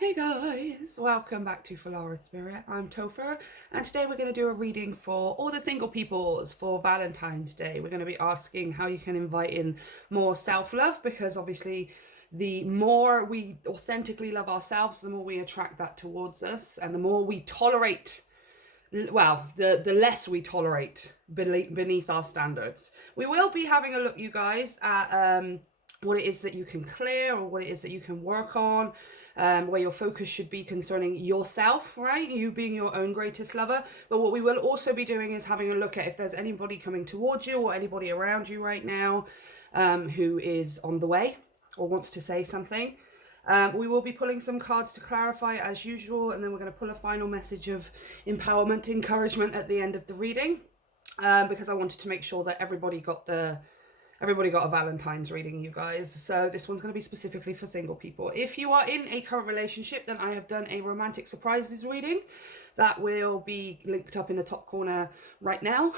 Hey guys, welcome back to Filara Spirit. I'm Topher, and today we're going to do a reading for all the single peoples for Valentine's Day. We're going to be asking how you can invite in more self-love, because obviously the more we authentically love ourselves, the more we attract that towards us, and the more we tolerate, well, the less we tolerate beneath our standards. We will be having a look, you guys, at what it is that you can clear or what it is that you can work on, where your focus should be concerning yourself, right? You being your own greatest lover. But what we will also be doing is having a look at if there's anybody coming towards you or anybody around you right now who is on the way or wants to say something. We will be pulling some cards to clarify as usual, and then we're going to pull a final message of empowerment, encouragement at the end of the reading, because I wanted to make sure that everybody got a Valentine's reading, you guys. So this one's going to be specifically for single people. If you are in a current relationship, then I have done a romantic surprises reading that will be linked up in the top corner right now.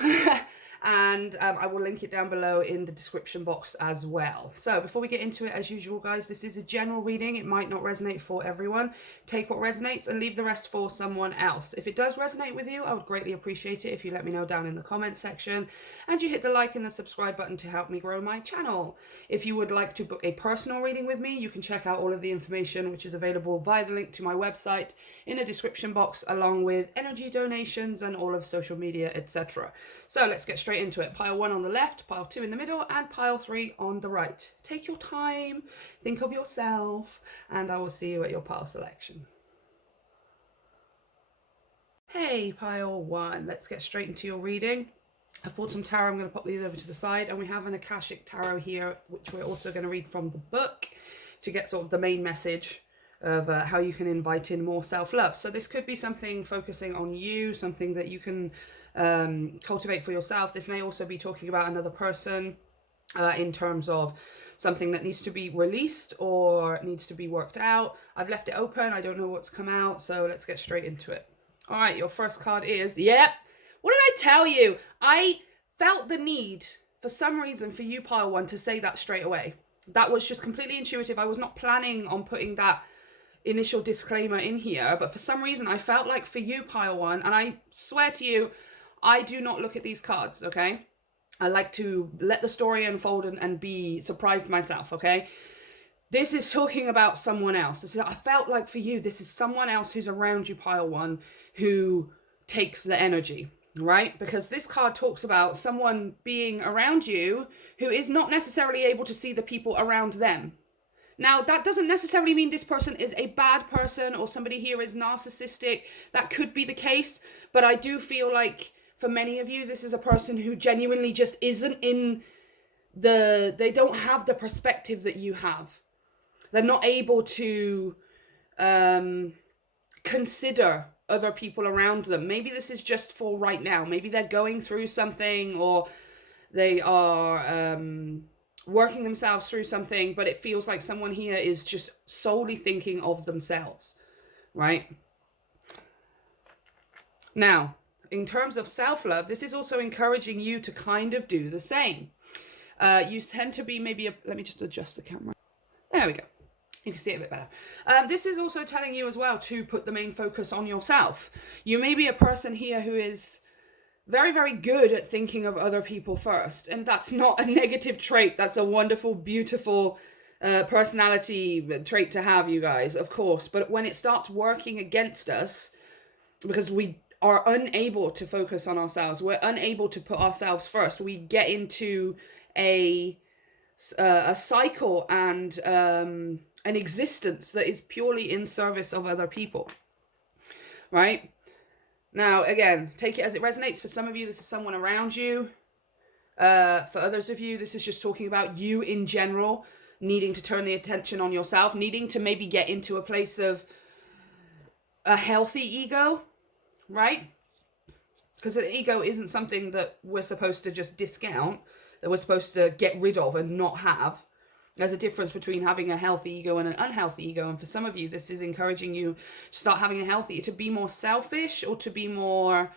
And I will link it down below in the description box as well. So before we get into it, as usual, guys, this is a general reading. It might not resonate for everyone. Take what resonates and leave the rest for someone else. If it does resonate with you, I would greatly appreciate it if you let me know down in the comment section, and you hit the like and the subscribe button to help me grow my channel. If you would like to book a personal reading with me, you can check out all of the information which is available via the link to my website in the description box, along with energy donations and all of social media, etc. So let's get straight into it. Pile 1 on the left, pile 2 in the middle, and pile 3 on the right. Take your time, think of yourself, and I will see you at your pile selection. Hey, pile 1, let's get straight into your reading. I've pulled some tarot. I'm going to pop these over to the side, and we have an Akashic tarot here, which we're also going to read from the book to get sort of the main message of how you can invite in more self-love. So this could be something focusing on you, something that you can cultivate for yourself. This may also be talking about another person in terms of something that needs to be released or needs to be worked out. I've left it open. I don't know what's come out, so let's get straight into it. All right, your first card is, yep. What did I tell you? I felt the need, for some reason, for you, pile 1, to say that straight away. That was just completely intuitive. I was not planning on putting that initial disclaimer in here, but for some reason I felt like for you, pile 1, and I swear to you, I do not look at these cards, okay? I like to let the story unfold and be surprised myself, okay? This is talking about someone else. I felt like for you, this is someone else who's around you, pile 1, who takes the energy, right? Because this card talks about someone being around you who is not necessarily able to see the people around them. Now, that doesn't necessarily mean this person is a bad person or somebody here is narcissistic. That could be the case, but I do feel like for many of you, this is a person who genuinely just isn't in they don't have the perspective that you have. They're not able to consider other people around them. Maybe this is just for right now. Maybe they're going through something, or they are working themselves through something, but it feels like someone here is just solely thinking of themselves, right? Now, in terms of self-love, this is also encouraging you to kind of do the same. You tend to be let me just adjust the camera. There we go. You can see it a bit better. This is also telling you as well to put the main focus on yourself. You may be a person here who is very, very good at thinking of other people first. And that's not a negative trait. That's a wonderful, beautiful personality trait to have, you guys, of course. But when it starts working against us, because we are unable to focus on ourselves, we're unable to put ourselves first, we get into a cycle and an existence that is purely in service of other people, right? Now, again, take it as it resonates. For some of you, this is someone around you. For others of you, this is just talking about you in general, needing to turn the attention on yourself, needing to maybe get into a place of a healthy ego, right? Because an ego isn't something that we're supposed to just discount, that we're supposed to get rid of and not have. There's a difference between having a healthy ego and an unhealthy ego. And for some of you, this is encouraging you to start having a healthy, to be more selfish, or to be more,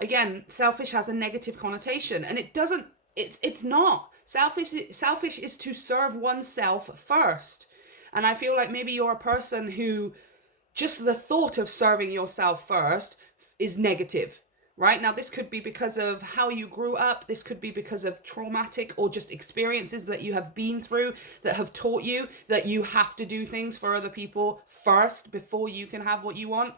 again, selfish has a negative connotation. And it doesn't, it's not. Selfish is to serve oneself first. And I feel like maybe you're a person who just the thought of serving yourself first is negative. Right now, this could be because of how you grew up. This could be because of traumatic or just experiences that you have been through that have taught you that you have to do things for other people first before you can have what you want.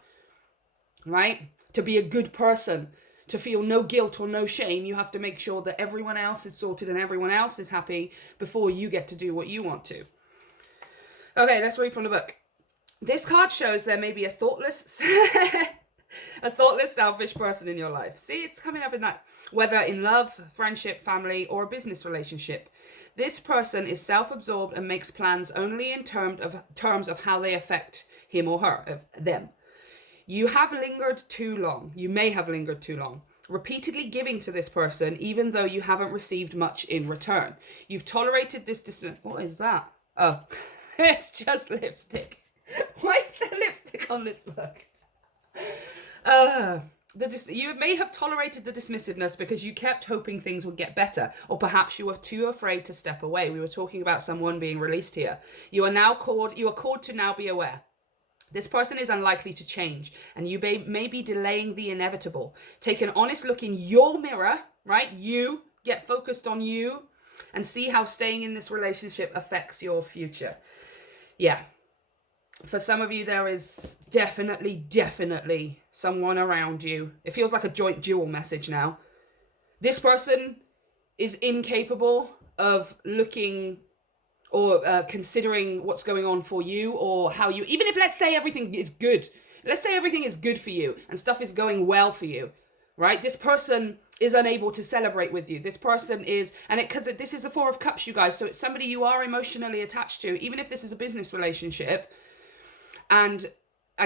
Right? To be a good person, to feel no guilt or no shame, you have to make sure that everyone else is sorted and everyone else is happy before you get to do what you want to. Okay, let's read from the book. This card shows there may be a thoughtless, selfish person in your life. See, it's coming up in that, whether in love, friendship, family, or a business relationship. This person is self-absorbed and makes plans only in terms of how they affect him or her, of them. You have lingered too long. You may have lingered too long, repeatedly giving to this person, even though you haven't received much in return. You've tolerated this. What is that? Oh, it's just lipstick. Why is there lipstick on this book? You may have tolerated the dismissiveness because you kept hoping things would get better, or perhaps you were too afraid to step away. We were talking about someone being released here. You are called to now be aware. This person is unlikely to change, and you may be delaying the inevitable. Take an honest look in your mirror, right? You get focused on you and see how staying in this relationship affects your future. Yeah. For some of you, there is definitely someone around you. It feels like a joint dual message now. This person is incapable of looking or considering what's going on for you, or how you, even if let's say everything is good. Let's say everything is good for you and stuff is going well for you, right? This person is unable to celebrate with you. This person is, because this is the Four of Cups, you guys, so it's somebody you are emotionally attached to, even if this is a business relationship, and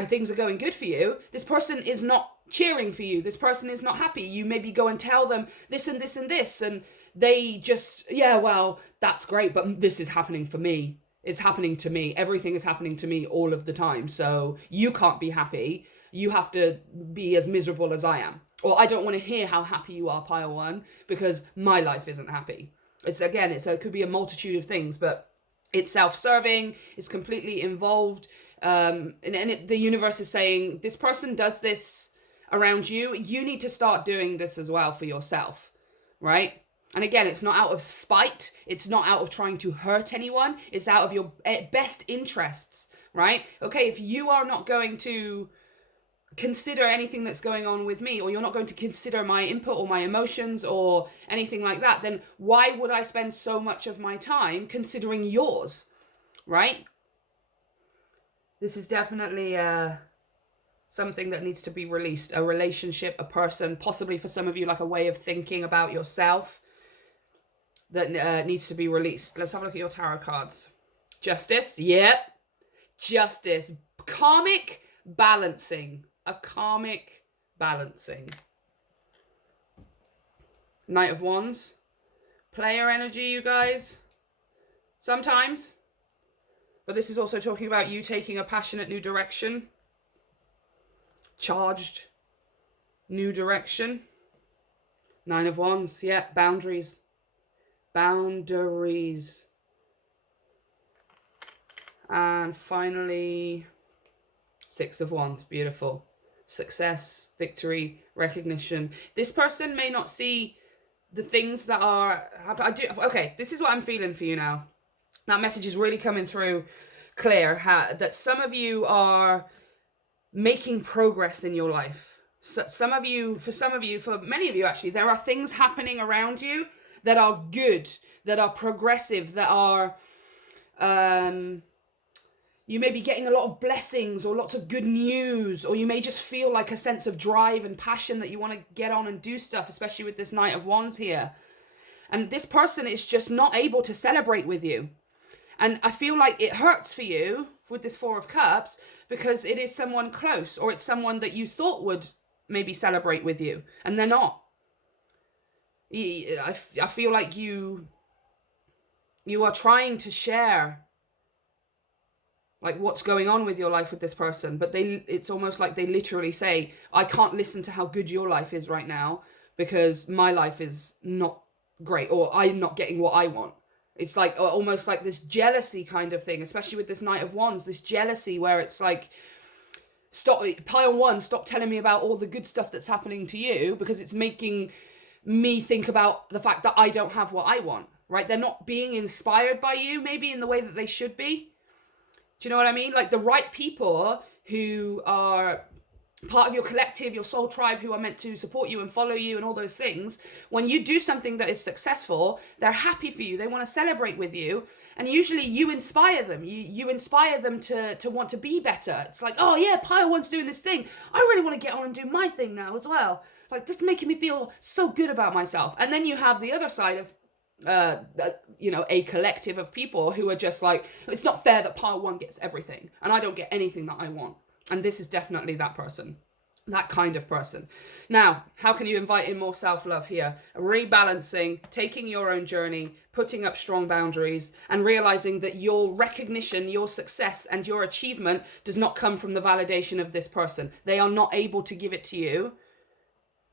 things are going good for you, this person is not cheering for you. This person is not happy. You maybe go and tell them this and this and this, and they just, yeah, well, that's great, but this is happening for me. It's happening to me. Everything is happening to me all of the time. So you can't be happy. You have to be as miserable as I am. Or I don't want to hear how happy you are, pile one, because my life isn't happy. It could be a multitude of things, but it's self-serving. It's completely involved. The universe is saying, this person does this around you. You need to start doing this as well for yourself, right? And again, it's not out of spite. It's not out of trying to hurt anyone. It's out of your best interests, right? Okay, if you are not going to consider anything that's going on with me, or you're not going to consider my input or my emotions or anything like that, then why would I spend so much of my time considering yours, right? This is definitely something that needs to be released. A relationship, a person, possibly for some of you, like a way of thinking about yourself that needs to be released. Let's have a look at your tarot cards. Justice. Yep. Justice. Karmic balancing. A karmic balancing. Knight of Wands. Player energy, you guys. Sometimes. But this is also talking about you taking a passionate new direction. Charged new direction. Nine of Wands. Yeah, boundaries. Boundaries. And finally, Six of Wands. Beautiful. Success, victory, recognition. This person may not see the things that are... Okay, this is what I'm feeling for you now. That message is really coming through clear, that some of you are making progress in your life. So for many of you actually, there are things happening around you that are good, that are progressive, that are... you may be getting a lot of blessings or lots of good news, or you may just feel like a sense of drive and passion that you want to get on and do stuff, especially with this Knight of Wands here. And this person is just not able to celebrate with you. And I feel like it hurts for you with this Four of Cups because it is someone close, or it's someone that you thought would maybe celebrate with you, and they're not. I feel like you are trying to share like what's going on with your life with this person, but it's almost like they literally say, I can't listen to how good your life is right now because my life is not great, or I'm not getting what I want. It's like almost like this jealousy kind of thing, especially with this Knight of Wands, this jealousy where it's like, stop, pile one, stop telling me about all the good stuff that's happening to you, because it's making me think about the fact that I don't have what I want, right? They're not being inspired by you, maybe in the way that they should be. Do you know what I mean? Like the right people who are part of your collective, your soul tribe, who are meant to support you and follow you and all those things, when you do something that is successful, they're happy for you, they want to celebrate with you, and usually you inspire them. You inspire them to want to be better. It's like, oh yeah, pile one's doing this thing, I really want to get on and do my thing now as well. Like, this is making me feel so good about myself. And then you have the other side of a collective of people who are just like, it's not fair that pile one gets everything and I don't get anything that I want. And this is definitely that person, that kind of person. Now, how can you invite in more self-love here? Rebalancing, taking your own journey, putting up strong boundaries, and realizing that your recognition, your success, and your achievement does not come from the validation of this person. They are not able to give it to you.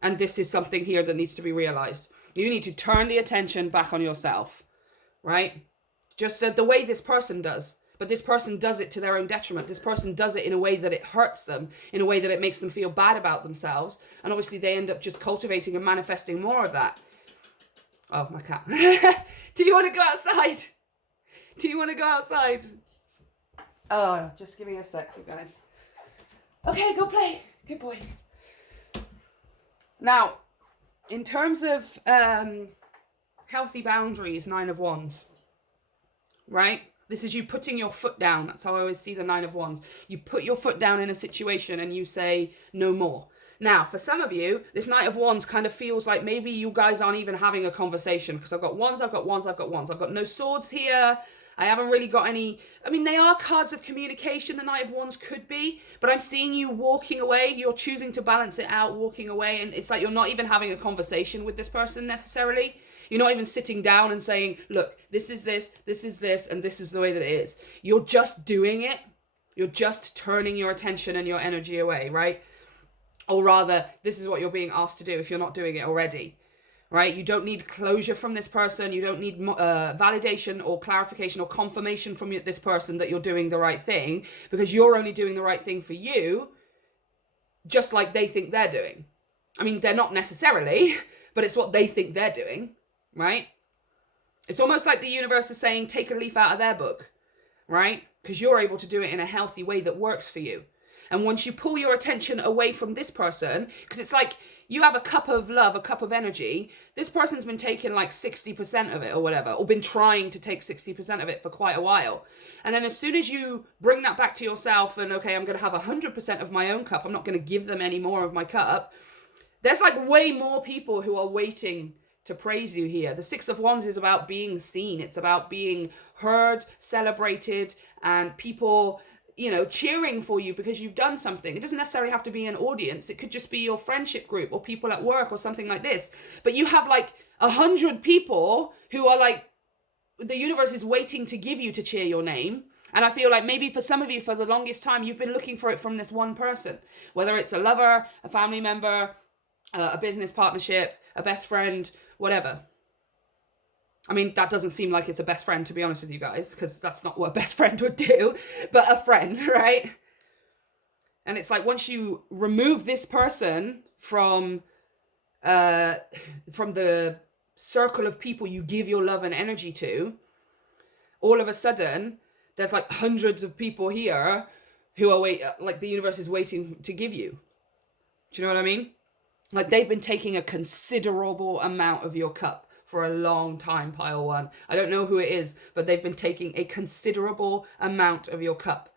And this is something here that needs to be realized. You need to turn the attention back on yourself, right? Just the way this person does. But this person does it to their own detriment. This person does it in a way that it hurts them, in a way that it makes them feel bad about themselves. And obviously they end up just cultivating and manifesting more of that. Oh, my cat. Do you want to go outside? Do you want to go outside? Oh, just give me a sec, you guys. Okay, go play. Good boy. Now, in terms of healthy boundaries, Nine of Wands, right? This is you putting your foot down. That's how I always see the Nine of Wands. You put your foot down in a situation and you say, no more. Now, for some of you, this Knight of Wands kind of feels like maybe you guys aren't even having a conversation, because I've got wands, I've got wands, I've got wands. I've got no swords here. I haven't really got any. I mean, they are cards of communication, the Knight of Wands could be, but I'm seeing you walking away. You're choosing to balance it out, walking away, and it's like you're not even having a conversation with this person necessarily. You're not even sitting down and saying, look, this is this, and this is the way that it is. You're just doing it. You're just turning your attention and your energy away, right? Or rather, this is what you're being asked to do if you're not doing it already, right? You don't need closure from this person. You don't need validation or clarification or confirmation from this person that you're doing the right thing, because you're only doing the right thing for you, just like they think they're doing. I mean, they're not necessarily, but it's what they think they're doing, right? It's almost like the universe is saying, take a leaf out of their book, right? Because you're able to do it in a healthy way that works for you. And once you pull your attention away from this person, because it's like you have a cup of love, a cup of energy, this person's been taking like 60% of it or whatever, or been trying to take 60% of it for quite a while. And then as soon as you bring that back to yourself and, okay, I'm going to have 100% of my own cup, I'm not going to give them any more of my cup, there's like way more people who are waiting to praise you here. The Six of Wands is about being seen. It's about being heard, celebrated, and people, you know, cheering for you because you've done something. It doesn't necessarily have to be an audience. It could just be your friendship group or people at work or something like this. But you have like 100 people who are like, the universe is waiting to give you to cheer your name. And I feel like maybe for some of you, for the longest time, you've been looking for it from this one person, whether it's a lover, a family member, a business partnership, a best friend, whatever. I mean, that doesn't seem like it's a best friend, to be honest with you guys, because that's not what a best friend would do, but a friend, right? And it's like, once you remove this person from the circle of people you give your love and energy to, all of a sudden, there's like hundreds of people here who are like the universe is waiting to give you. Do you know what I mean? Like, they've been taking a considerable amount of your cup for a long time, pile one. I don't know who it is, but they've been taking a considerable amount of your cup.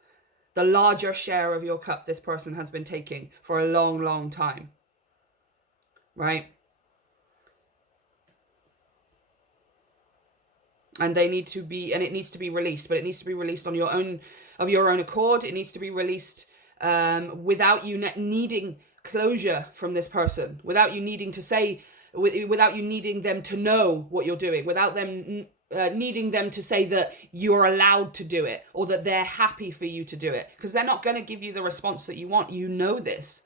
The larger share of your cup this person has been taking for a long, long time. Right? And they need to be, and it needs to be released, but it needs to be released on your own accord. It needs to be released without you needing closure from this person, without you needing to say, without you needing them to know what you're doing, without them needing them to say that you're allowed to do it or that they're happy for you to do it, because they're not going to give you the response that you want. You know this.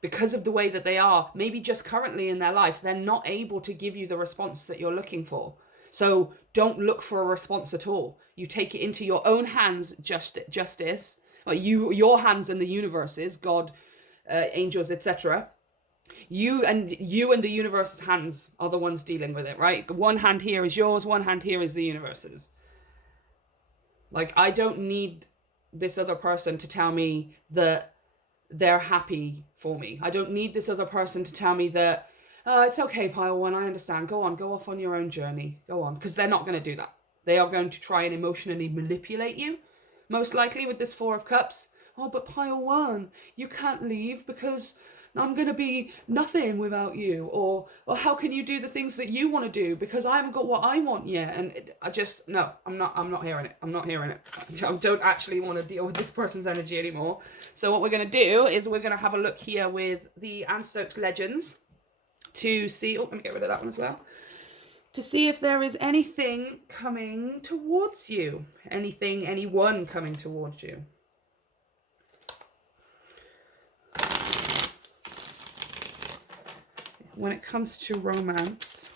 Because of the way that they are, maybe just currently in their life, they're not able to give you the response that you're looking for. So don't look for a response at all. You take it into your own hands, justice, your hands and the universe's, God, angels, etc. You and the universe's hands are the ones dealing with it, right? One hand here is yours, one hand here is the universe's. Like, I don't need this other person to tell me that they're happy for me. I don't need this other person to tell me that, oh, it's okay, pile one, I understand. Go on, go off on your own journey. Go on. Because they're not going to do that. They are going to try and emotionally manipulate you, most likely with this Four of Cups. Oh, but pile one, you can't leave because I'm going to be nothing without you. Or how can you do the things that you want to do because I haven't got what I want yet? And no, I'm not hearing it. I'm not hearing it. I don't actually want to deal with this person's energy anymore. So what we're going to do is we're going to have a look here with the Anne Stokes Legends to see, let me get rid of that one as well, to see if there is anything coming towards you. Anyone coming towards you. When it comes to romance,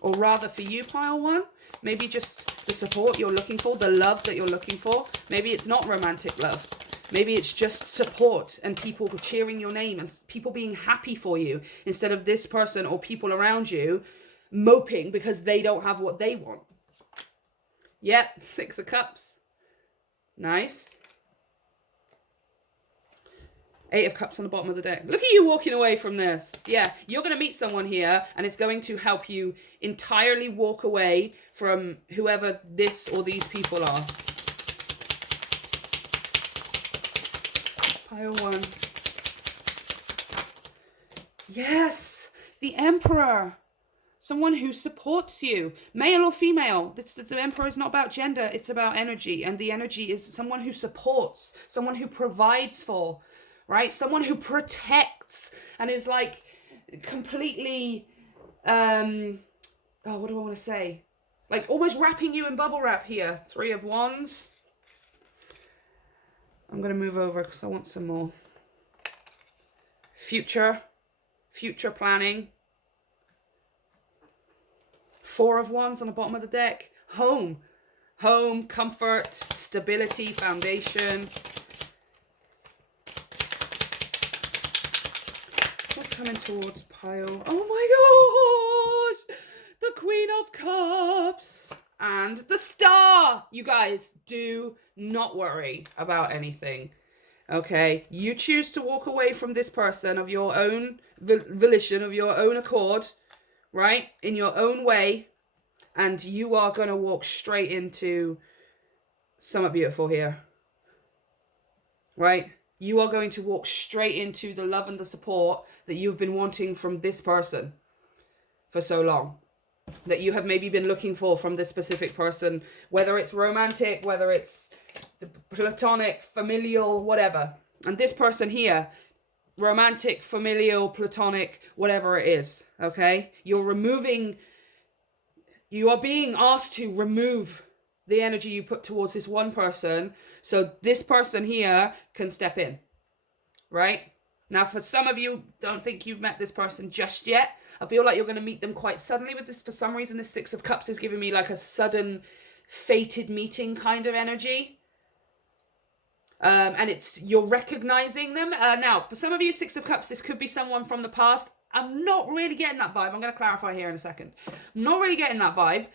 or rather for you, pile one, maybe just the support you're looking for, the love that you're looking for. Maybe it's not romantic love. Maybe it's just support and people cheering your name and people being happy for you instead of this person or people around you moping because they don't have what they want. Yep, Six of Cups. Nice. Eight of Cups on the bottom of the deck. Look at you walking away from this. Yeah, you're going to meet someone here and it's going to help you entirely walk away from whoever this or these people are. Pile one. Yes, the Emperor. Someone who supports you, male or female. The Emperor is not about gender, it's about energy. And the energy is someone who supports, someone who provides for, right? Someone who protects and is like completely, what do I want to say? Like almost wrapping you in bubble wrap here. Three of Wands. I'm going to move over because I want some more. Future planning. Four of Wands on the bottom of the deck. Home, comfort, stability, foundation. What's coming towards pile? Oh my gosh! The Queen of Cups. And the Star. You guys, do not worry about anything. Okay? You choose to walk away from this person of your own volition, of your own accord, right? In your own way. And you are going to walk straight into something beautiful here. Right? You are going to walk straight into the love and the support that you've been wanting from this person for so long. That you have maybe been looking for from this specific person, whether it's romantic, whether it's platonic, familial, whatever. And this person here, romantic, familial, platonic, whatever it is, okay? You are being asked to remove the energy you put towards this one person so this person here can step in, right? Now, for some of you, don't think you've met this person just yet. I feel like you're going to meet them quite suddenly with this. For some reason, this Six of Cups is giving me like a sudden fated meeting kind of energy. And you're recognizing them. Now, for some of you, Six of Cups, this could be someone from the past. I'm not really getting that vibe. I'm going to clarify here in a second. I'm not really getting that vibe.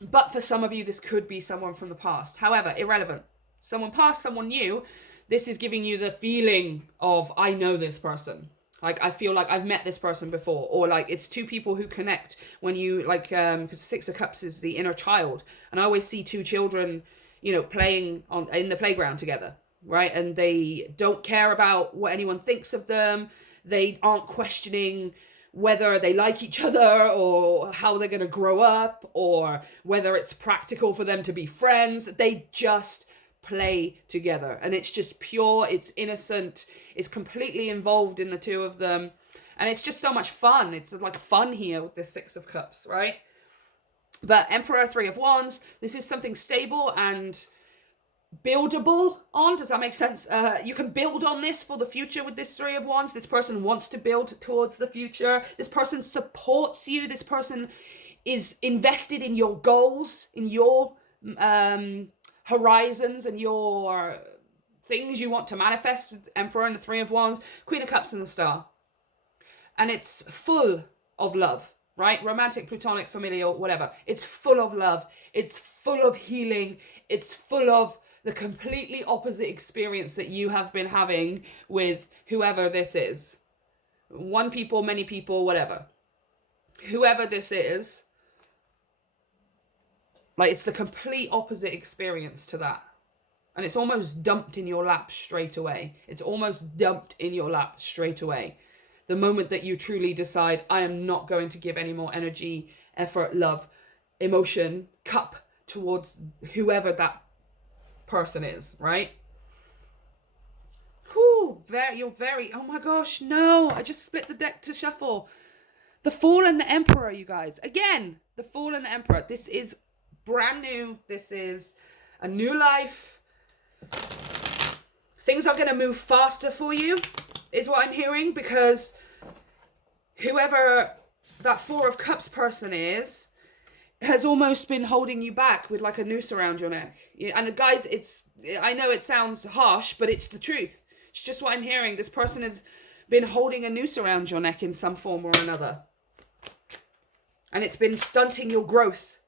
But for some of you, this could be someone from the past. However, irrelevant. Someone past, someone new. This is giving you the feeling of, I know this person. Like, I feel like I've met this person before. Or, like, it's two people who connect when you, like, because Six of Cups is the inner child. And I always see two children, playing in the playground together, right? And they don't care about what anyone thinks of them. They aren't questioning whether they like each other or how they're going to grow up or whether it's practical for them to be friends. They just play together, and it's just pure, it's innocent, it's completely involved in the two of them, and it's just so much fun. It's like fun here with this Six of Cups, right? But Emperor, Three of Wands, this is something stable and buildable on. Does that make sense? You can build on this for the future with this Three of Wands. This person wants to build towards the future. This person supports you. This person is invested in your goals, in your horizons, and your things you want to manifest, with Emperor and the Three of Wands, Queen of Cups and the Star. And it's full of love, right? Romantic, platonic, familial, whatever. It's full of love. It's full of healing. It's full of the completely opposite experience that you have been having with whoever this is. One people, many people, whatever. Whoever this is, like, it's the complete opposite experience to that. And it's almost dumped in your lap straight away. It's almost dumped in your lap straight away. The moment that you truly decide, I am not going to give any more energy, effort, love, emotion, cup towards whoever that person is, right? Whew, you're very, oh my gosh, no, I just split the deck to shuffle. The Fool and the Emperor, you guys. Again, the Fool and the Emperor. This is brand new. This is a new life. Things are going to move faster for you, is what I'm hearing, because whoever that Four of Cups person is has almost been holding you back with like a noose around your neck. And guys, I know it sounds harsh, but it's the truth. It's just what I'm hearing. This person has been holding a noose around your neck in some form or another. And it's been stunting your growth.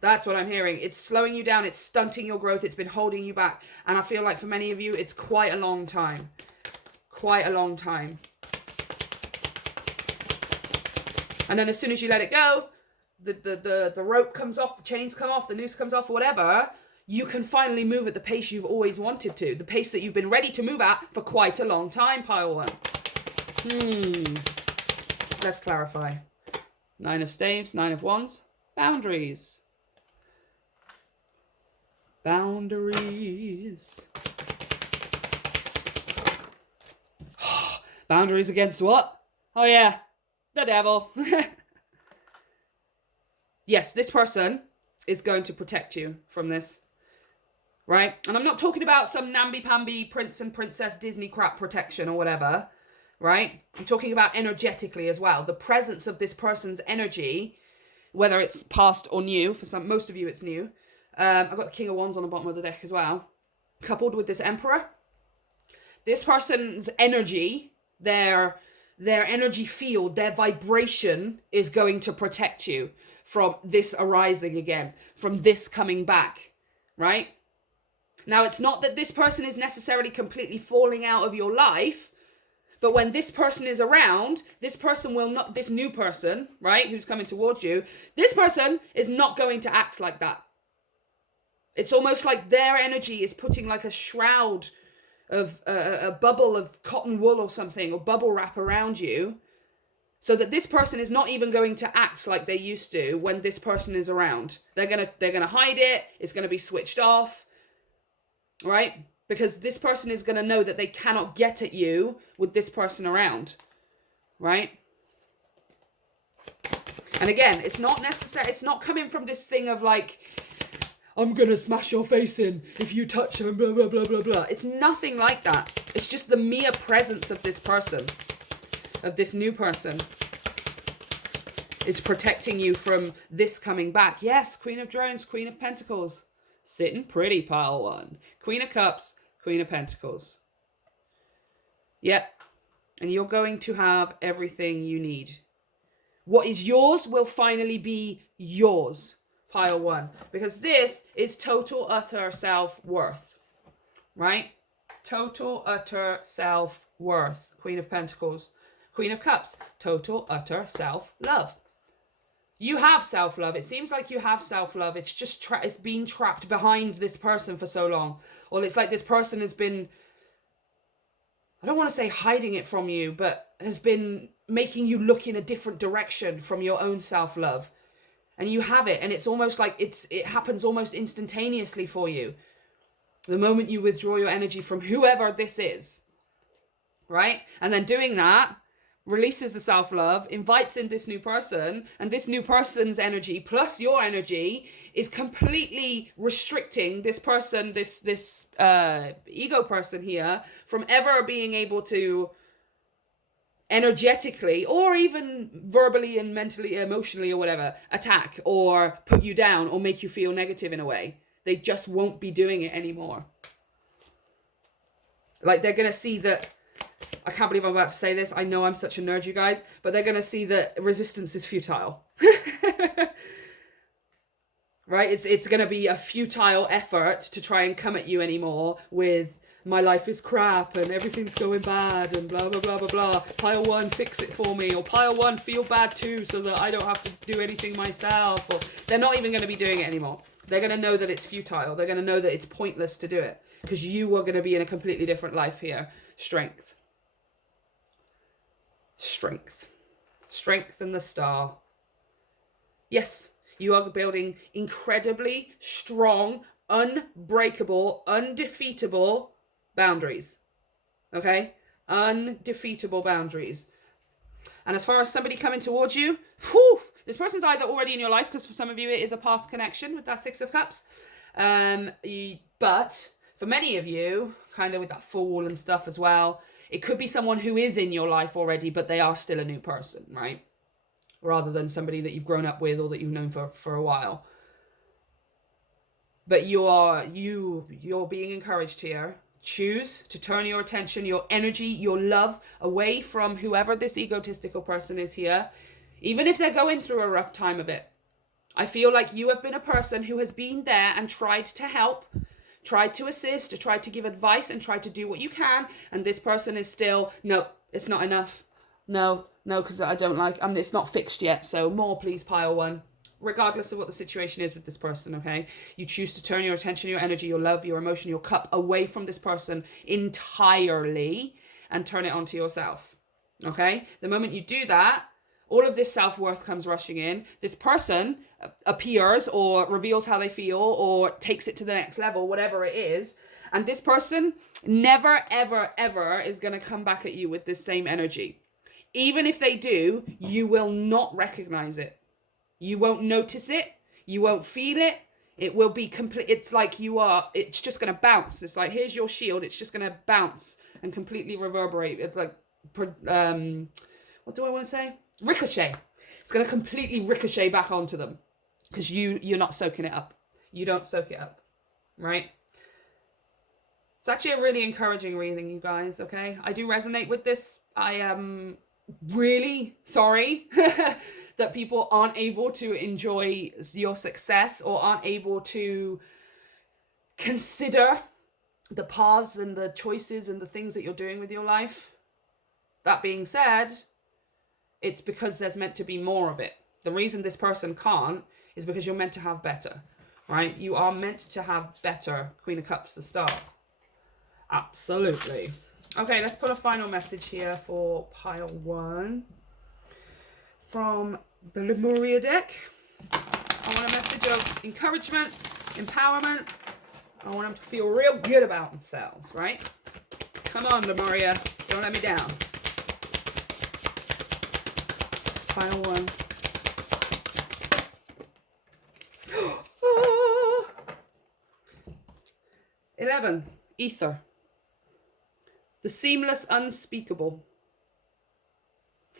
That's what I'm hearing. It's slowing you down. It's stunting your growth. It's been holding you back. And I feel like for many of you, it's quite a long time. Quite a long time. And then as soon as you let it go, the rope comes off, the chains come off, the noose comes off, or whatever, you can finally move at the pace you've always wanted to. The pace that you've been ready to move at for quite a long time, pile one. Let's clarify. Nine of Staves, Nine of Wands. Boundaries. Boundaries. Boundaries against what? Oh yeah, the devil. Yes, this person is going to protect you from this. Right? And I'm not talking about some namby-pamby prince and princess Disney crap protection or whatever. Right? I'm talking about energetically as well. The presence of this person's energy, whether it's past or new, for most of you it's new. I've got the King of Wands on the bottom of the deck as well. Coupled with this Emperor. This person's energy, their energy field, their vibration is going to protect you from this arising again, from this coming back, right? Now, it's not that this person is necessarily completely falling out of your life, but when this person is around, this person will not, this new person, right, who's coming towards you, this person is not going to act like that. It's almost like their energy is putting like a shroud of a bubble of cotton wool or something, or bubble wrap around you, so that this person is not even going to act like they used to when this person is around. They're gonna hide it. It's gonna be switched off, right? Because this person is gonna know that they cannot get at you with this person around, right? And again, it's not necessary. It's not coming from this thing of like, I'm going to smash your face in if you touch her, blah, blah, blah, blah, blah. It's nothing like that. It's just the mere presence of this person, of this new person, is protecting you from this coming back. Yes, Queen of Drones, Queen of Pentacles. Sitting pretty, pile one. Queen of Cups, Queen of Pentacles. Yep. And you're going to have everything you need. What is yours will finally be yours. Pile one, because this is total utter self-worth, right? Total utter self-worth. Queen of Pentacles, Queen of Cups, total utter self-love. You have self-love. It seems like you have self-love. It's just it's been trapped behind this person for so long, or it's like this person has been, I don't want to say hiding it from you, but has been making you look in a different direction from your own self-love. And you have it, and it's almost like it happens almost instantaneously for you. The moment you withdraw your energy from whoever this is, right? And then doing that releases the self-love, invites in this new person, and this new person's energy plus your energy is completely restricting this person, this ego person here, from ever being able to energetically or even verbally and mentally, emotionally or whatever, attack or put you down or make you feel negative in a way. They just won't be doing it anymore. Like, they're going to see that, I can't believe I'm about to say this. I know I'm such a nerd, you guys, but they're going to see that resistance is futile. Right? It's going to be a futile effort to try and come at you anymore with, my life is crap and everything's going bad and blah, blah, blah, blah, blah. Pile one, fix it for me. Or pile one, feel bad too so that I don't have to do anything myself. Or they're not even going to be doing it anymore. They're going to know that it's futile. They're going to know that it's pointless to do it because you are going to be in a completely different life here. Strength. Strength. Strength and the star. Yes, you are building incredibly strong, unbreakable, undefeatable boundaries. Okay? Undefeatable boundaries. And as far as somebody coming towards you, this person's either already in your life, because for some of you it is a past connection with that Six of Cups. But for many of you, kind of with that Fool and stuff as well, it could be someone who is in your life already, but they are still a new person, right? Rather than somebody that you've grown up with or that you've known for a while. But you're being encouraged here. Choose to turn your attention, your energy, your love away from whoever this egotistical person is here, even if they're going through a rough time of it. I feel like you have been a person who has been there and tried to help, tried to assist, tried to give advice and tried to do what you can. And this person is still, no, it's not enough. No, because I don't like, it's not fixed yet. So more, please, pile one. Regardless of what the situation is with this person, okay? You choose to turn your attention, your energy, your love, your emotion, your cup away from this person entirely and turn it onto yourself, okay? The moment you do that, all of this self-worth comes rushing in. This person appears or reveals how they feel or takes it to the next level, whatever it is. And this person never, ever, ever is going to come back at you with this same energy. Even if they do, you will not recognize it. You won't notice it. You won't feel it. It will be complete. It's like it's just going to bounce. It's like, here's your shield. It's just going to bounce and completely reverberate. It's like, what do I want to say? Ricochet. It's going to completely ricochet back onto them because you're not soaking it up. You don't soak it up, right? It's actually a really encouraging reading, you guys, okay? I do resonate with this. I am really sorry that people aren't able to enjoy your success or aren't able to consider the paths and the choices and the things that you're doing with your life. That being said, it's because there's meant to be more of it. The reason this person can't is because you're meant to have better, right? You are meant to have better. Queen of Cups, the star. Absolutely. Okay, let's put a final message here for pile one from the Lemuria deck. I want a message of encouragement, empowerment. I want them to feel real good about themselves, right? Come on, Lemuria. Don't let me down. Pile one. 11. Ether. The seamless unspeakable.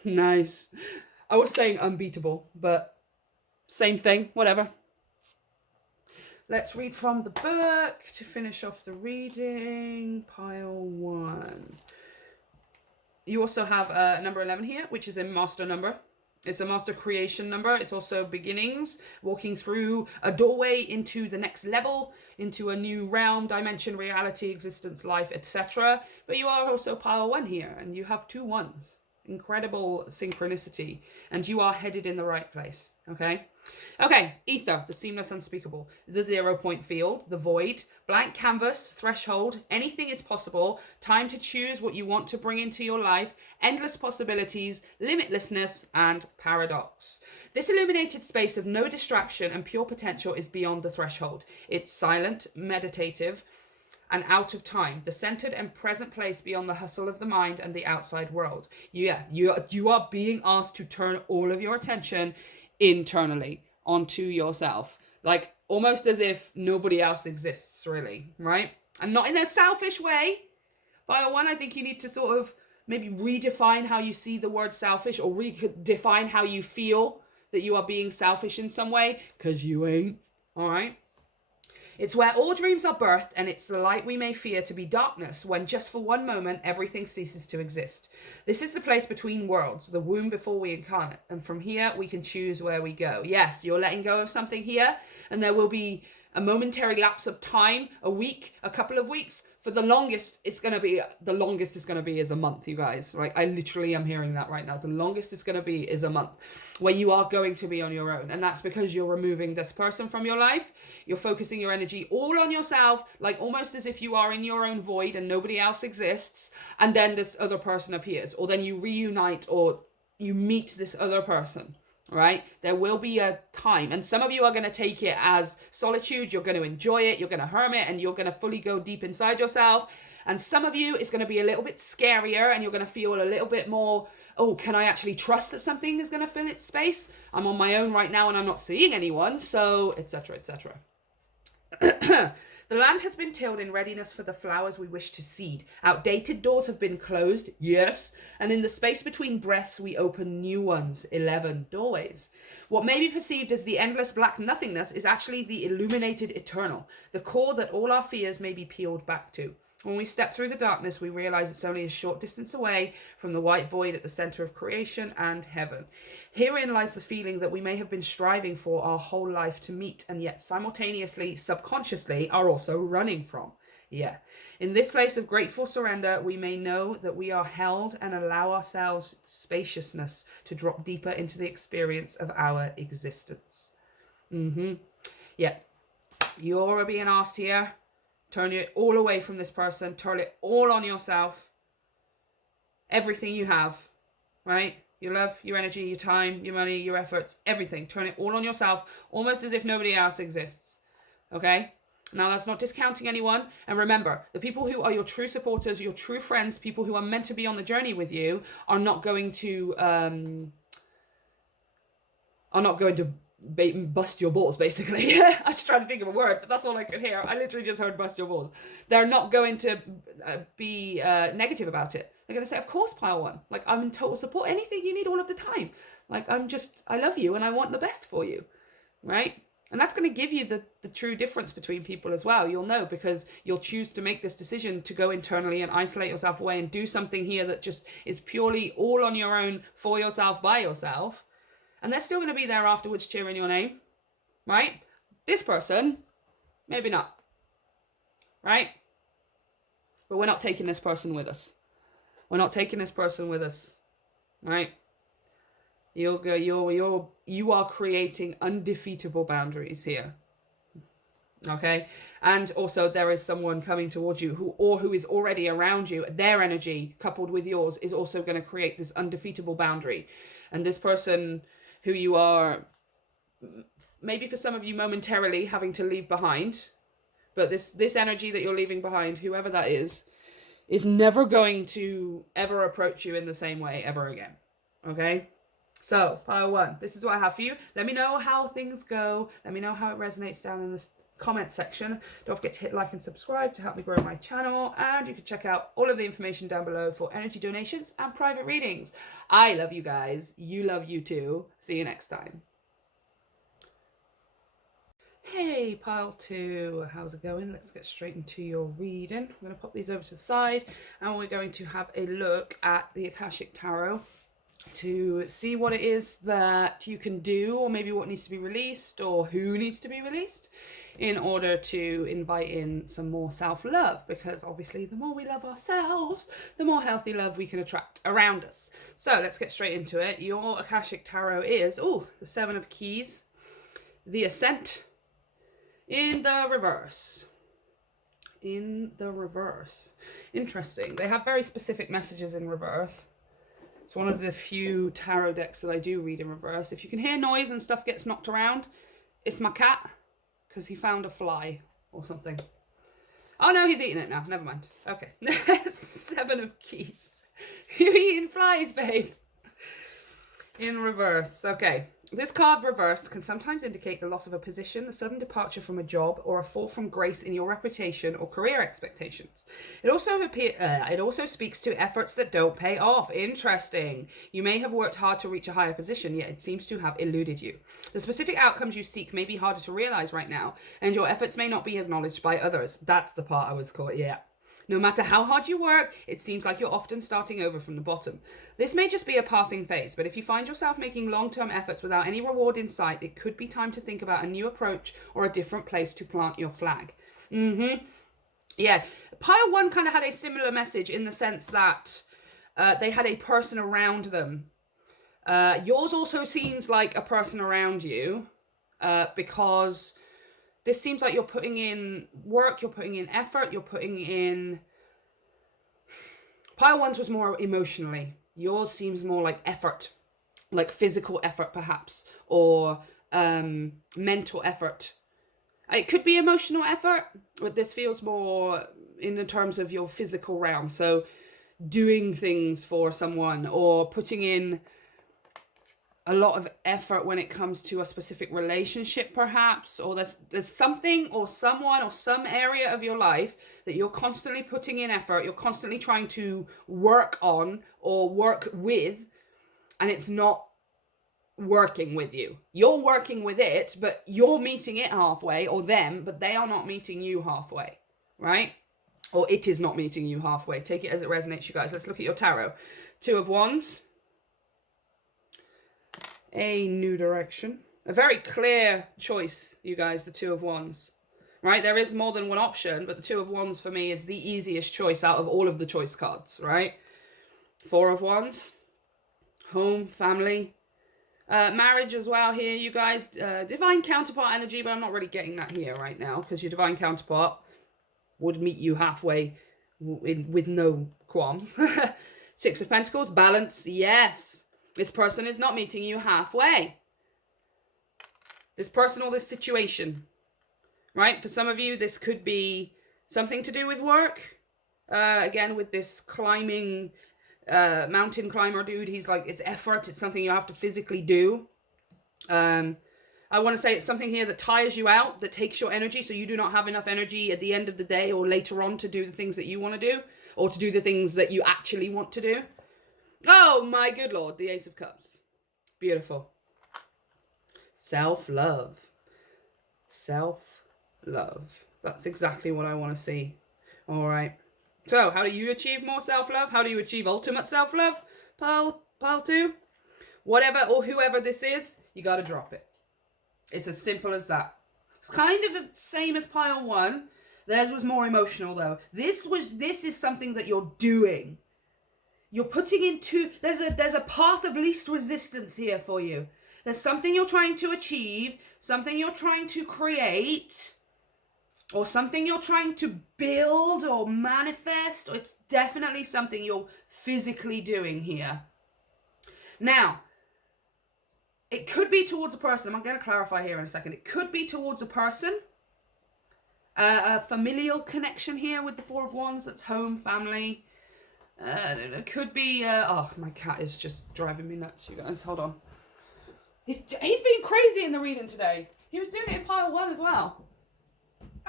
Nice. I was saying unbeatable, but same thing, whatever. Let's read from the book to finish off the reading. Pile one. You also have number 11 here, which is a master number. It's a master creation number. It's also beginnings, walking through a doorway into the next level, into a new realm, dimension, reality, existence, life, etc. But you are also pile one here, and you have 2 ones. Incredible synchronicity, and you are headed in the right place. Okay, ether, the seamless unspeakable, the 0 point field, the void, blank canvas, threshold, anything is possible, time to choose what you want to bring into your life, endless possibilities, limitlessness, and paradox. This illuminated space of no distraction and pure potential is beyond the threshold. It's silent, meditative, and out of time, the centered and present place beyond the hustle of the mind and the outside world. You are being asked to turn all of your attention internally onto yourself, like almost as if nobody else exists, really, right? And not in a selfish way. Pile one, I think you need to sort of maybe redefine how you see the word selfish, or redefine how you feel that you are being selfish in some way, because you ain't. All right. It's where all dreams are birthed, and it's the light we may fear to be darkness, when just for one moment everything ceases to exist. This is the place between worlds, the womb before we incarnate, and from here we can choose where we go. Yes, you're letting go of something here, and there will be a momentary lapse of time, a week, a couple of weeks. For the longest, it's going to be is a month, you guys. Right? I literally am hearing that right now. The longest it's going to be is a month, where you are going to be on your own. And that's because you're removing this person from your life. You're focusing your energy all on yourself, like almost as if you are in your own void and nobody else exists. And then this other person appears, or then you reunite, or you meet this other person. Right? There will be a time, and some of you are going to take it as solitude. You're going to enjoy it. You're going to hermit, and you're going to fully go deep inside yourself. And some of you, it's going to be a little bit scarier, and you're going to feel a little bit more, oh, can I actually trust that something is going to fill its space? I'm on my own right now, and I'm not seeing anyone, so etc., etc. The land has been tilled in readiness for the flowers we wish to seed. Outdated doors have been closed, yes, and in the space between breaths we open new ones, 11 doorways. What may be perceived as the endless black nothingness is actually the illuminated eternal, the core that all our fears may be peeled back to. When we step through the darkness, we realize it's only a short distance away from the white void at the center of creation and heaven. Herein lies the feeling that we may have been striving for our whole life to meet, and yet simultaneously, subconsciously, are also running from. Yeah. In this place of grateful surrender, we may know that we are held and allow ourselves spaciousness to drop deeper into the experience of our existence. Yeah. You're being asked here. Turn it all away from this person. Turn it all on yourself. Everything you have, right? Your love, your energy, your time, your money, your efforts, everything. Turn it all on yourself, almost as if nobody else exists. Okay? Now, that's not discounting anyone. And remember, the people who are your true supporters, your true friends, people who are meant to be on the journey with you, are not going to bust your balls, basically. I was trying to think of a word, but that's all I could hear. I literally just heard bust your balls. They're not going to be negative about it. They're going to say, of course, pile one. Like, I'm in total support. Anything you need all of the time. Like, I love you and I want the best for you. Right? And that's going to give you the true difference between people as well. You'll know, because you'll choose to make this decision to go internally and isolate yourself away and do something here that just is purely all on your own, for yourself, by yourself. And they're still going to be there afterwards cheering your name, right? This person, maybe not, right? But we're not taking this person with us. We're not taking this person with us, right? You are creating undefeatable boundaries here, okay? And also there is someone coming towards you who is already around you. Their energy coupled with yours is also going to create this undefeatable boundary. And this person who you are, maybe for some of you momentarily having to leave behind, but this energy that you're leaving behind, whoever that is never going to ever approach you in the same way ever again. Okay? So, pile one, this is what I have for you. Let me know how things go. Let me know how it resonates down in the comment section. Don't forget to hit like and subscribe to help me grow my channel, and you can check out all of the information down below for energy donations and private readings. I love you guys. You love you too. See you next time. Hey, pile two, how's it going? Let's get straight into your reading. I'm going to pop these over to the side, and we're going to have a look at the Akashic Tarot to see what it is that you can do, or maybe what needs to be released, or who needs to be released, in order to invite in some more self-love, because obviously the more we love ourselves, the more healthy love we can attract around us. So let's get straight into it. Your Akashic Tarot is, the Seven of Keys, the Ascent, in the reverse. In the reverse. Interesting. They have very specific messages in reverse. It's one of the few tarot decks that I do read in reverse. If you can hear noise and stuff gets knocked around, it's my cat, because he found a fly or something. Oh no, he's eating it now. Never mind. Okay. Seven of Keys. You're eating flies, babe. In reverse. Okay. This card reversed can sometimes indicate the loss of a position, the sudden departure from a job, or a fall from grace in your reputation or career expectations. It also speaks to efforts that don't pay off. Interesting. You may have worked hard to reach a higher position, yet it seems to have eluded you. The specific outcomes you seek may be harder to realize right now, and your efforts may not be acknowledged by others. That's the part I was caught, yeah. No matter how hard you work, it seems like you're often starting over from the bottom. This may just be a passing phase, but if you find yourself making long-term efforts without any reward in sight, it could be time to think about a new approach or a different place to plant your flag. Yeah, Pile 1 kind of had a similar message in the sense that they had a person around them. Yours also seems like a person around you because this seems like you're putting in work, you're putting in effort, you're putting in... Pile 1's was more emotionally. Yours seems more like effort, like physical effort perhaps, or mental effort. It could be emotional effort, but this feels more in the terms of your physical realm. So doing things for someone or putting in a lot of effort when it comes to a specific relationship perhaps, or there's something or someone or some area of your life that you're constantly putting in effort, you're constantly trying to work on or work with, and it's not working with you. You're working with it, but you're meeting it halfway, or them, but they are not meeting you halfway, right? Or it is not meeting you halfway. Take it as it resonates, you guys. Let's look at your tarot. Two of Wands. A new direction. A very clear choice, you guys, the Two of Wands. Right? There is more than one option, but the Two of Wands for me is the easiest choice out of all of the choice cards, right? Four of Wands. Home, family. Marriage as well here, you guys. Divine counterpart energy, but I'm not really getting that here right now because your divine counterpart would meet you halfway with no qualms. Six of Pentacles. Balance. Yes. This person is not meeting you halfway. This person or this situation, right? For some of you, this could be something to do with work. Again, with this climbing, mountain climber dude, he's like, it's effort. It's something you have to physically do. I want to say it's something here that tires you out, that takes your energy, so you do not have enough energy at the end of the day or later on to do the things that you want to do, or to do the things that you actually want to do. Oh my good Lord, the Ace of Cups. Beautiful. Self-love. Self-love. That's exactly what I want to see. All right. So, how do you achieve more self-love? How do you achieve ultimate self-love? Pile 2. Whatever or whoever this is, you got to drop it. It's as simple as that. It's kind of the same as Pile 1. Theirs was more emotional though. This is something that you're doing. You're putting into, there's a path of least resistance here for you. There's something you're trying to achieve, something you're trying to create, or something you're trying to build or manifest. Or it's definitely something you're physically doing here. Now, it could be towards a person. I'm going to clarify here in a second. It could be towards a person. A familial connection here with the Four of Wands. That's home, family. It could be, oh, my cat is just driving me nuts, you guys. Hold on. He's been crazy in the reading today. He was doing it in Pile 1 as well.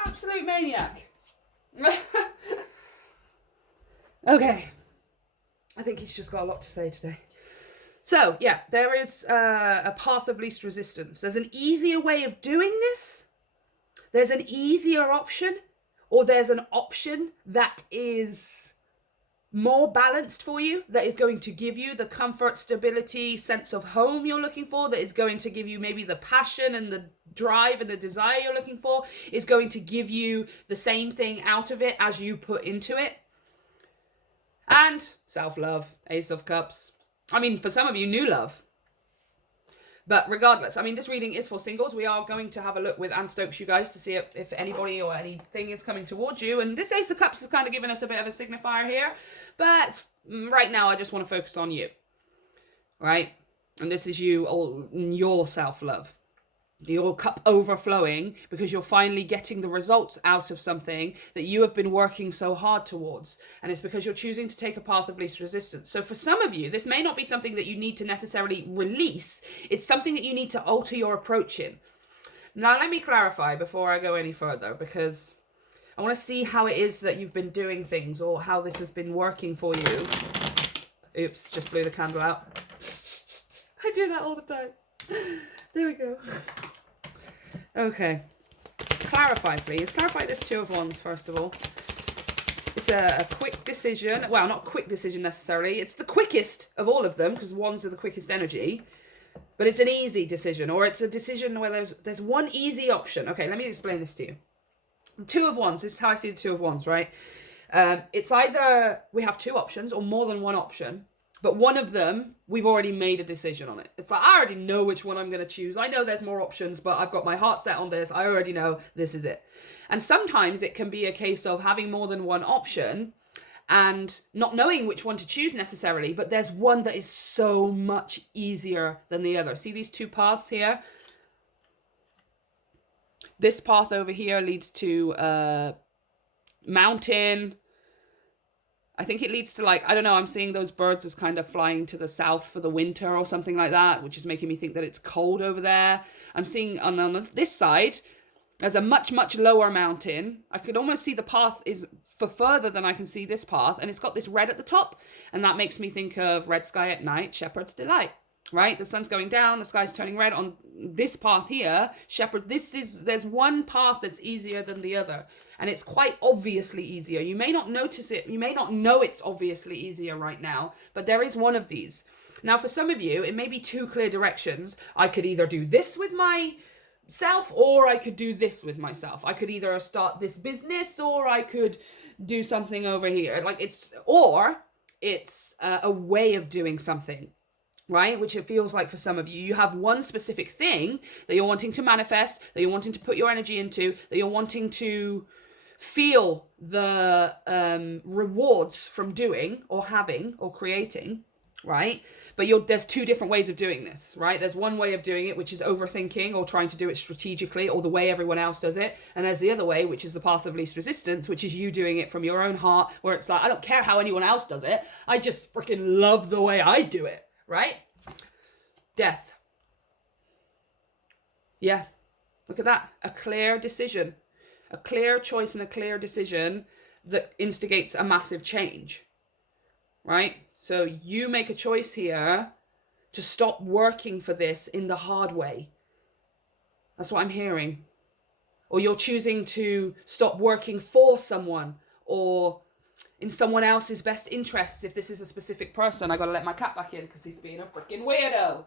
Absolute maniac. Okay. I think he's just got a lot to say today. So, yeah, there is a path of least resistance. There's an easier way of doing this. There's an easier option. Or there's an option that is more balanced for you, that is going to give you the comfort, stability, sense of home you're looking for, that is going to give you maybe the passion and the drive and the desire you're looking for, is going to give you the same thing out of it as you put into it. And self-love, Ace of Cups. I mean, for some of you, new love. But regardless, I mean, this reading is for singles. We are going to have a look with Anne Stokes, you guys, to see if anybody or anything is coming towards you. And this Ace of Cups has kind of given us a bit of a signifier here. But right now, I just want to focus on you. Right? And this is you, all your self-love. your cup overflowing because you're finally getting the results out of something that you have been working so hard towards. And it's because you're choosing to take a path of least resistance. So for some of you, this may not be something that you need to necessarily release. It's something that you need to alter your approach in. Now, let me clarify before I go any further, because I want to see how it is that you've been doing things, or how this has been working for you. Oops, just blew the candle out. I do that all the time. There we go. Okay. Clarify, please. Clarify this Two of Wands, first of all. It's a quick decision. Well, not quick decision necessarily. It's the quickest of all of them, because Wands are the quickest energy. But it's an easy decision, or it's a decision where there's one easy option. Okay, let me explain this to you. Two of Wands. This is how I see the Two of Wands, right? It's either we have two options or more than one option, but one of them, we've already made a decision on it. It's like, I already know which one I'm going to choose. I know there's more options, but I've got my heart set on this. I already know this is it. And sometimes it can be a case of having more than one option and not knowing which one to choose necessarily, but there's one that is so much easier than the other. See these two paths here? This path over here leads to mountain. I think it leads to, like, I don't know, I'm seeing those birds as kind of flying to the south for the winter or something like that, which is making me think that it's cold over there. I'm seeing on this side, there's a much, much lower mountain. I could almost see the path is for further than I can see this path, and it's got this red at the top, and that makes me think of Red Sky at Night, Shepherd's Delight. Right, the sun's going down, the sky's turning red. On this path here, there's one path that's easier than the other, and it's quite obviously easier. You may not notice it, you may not know it's obviously easier right now, but there is one of these. Now, for some of you, it may be two clear directions. I could either do this with myself, or I could do this with myself. I could either start this business, or I could do something over here. Like it's a way of doing something. Right? Which it feels like for some of you, you have one specific thing that you're wanting to manifest, that you're wanting to put your energy into, that you're wanting to feel the rewards from doing or having or creating, right? But there's two different ways of doing this, right? There's one way of doing it, which is overthinking or trying to do it strategically or the way everyone else does it. And there's the other way, which is the path of least resistance, which is you doing it from your own heart, where it's like, I don't care how anyone else does it. I just freaking love the way I do it. Right? Death. Yeah. Look at that. A clear decision. A clear choice and a clear decision that instigates a massive change. Right? So you make a choice here to stop working for this in the hard way. That's what I'm hearing. Or you're choosing to stop working for someone, or in someone else's best interests. If this is a specific person, I gotta let my cat back in because he's being a freaking weirdo.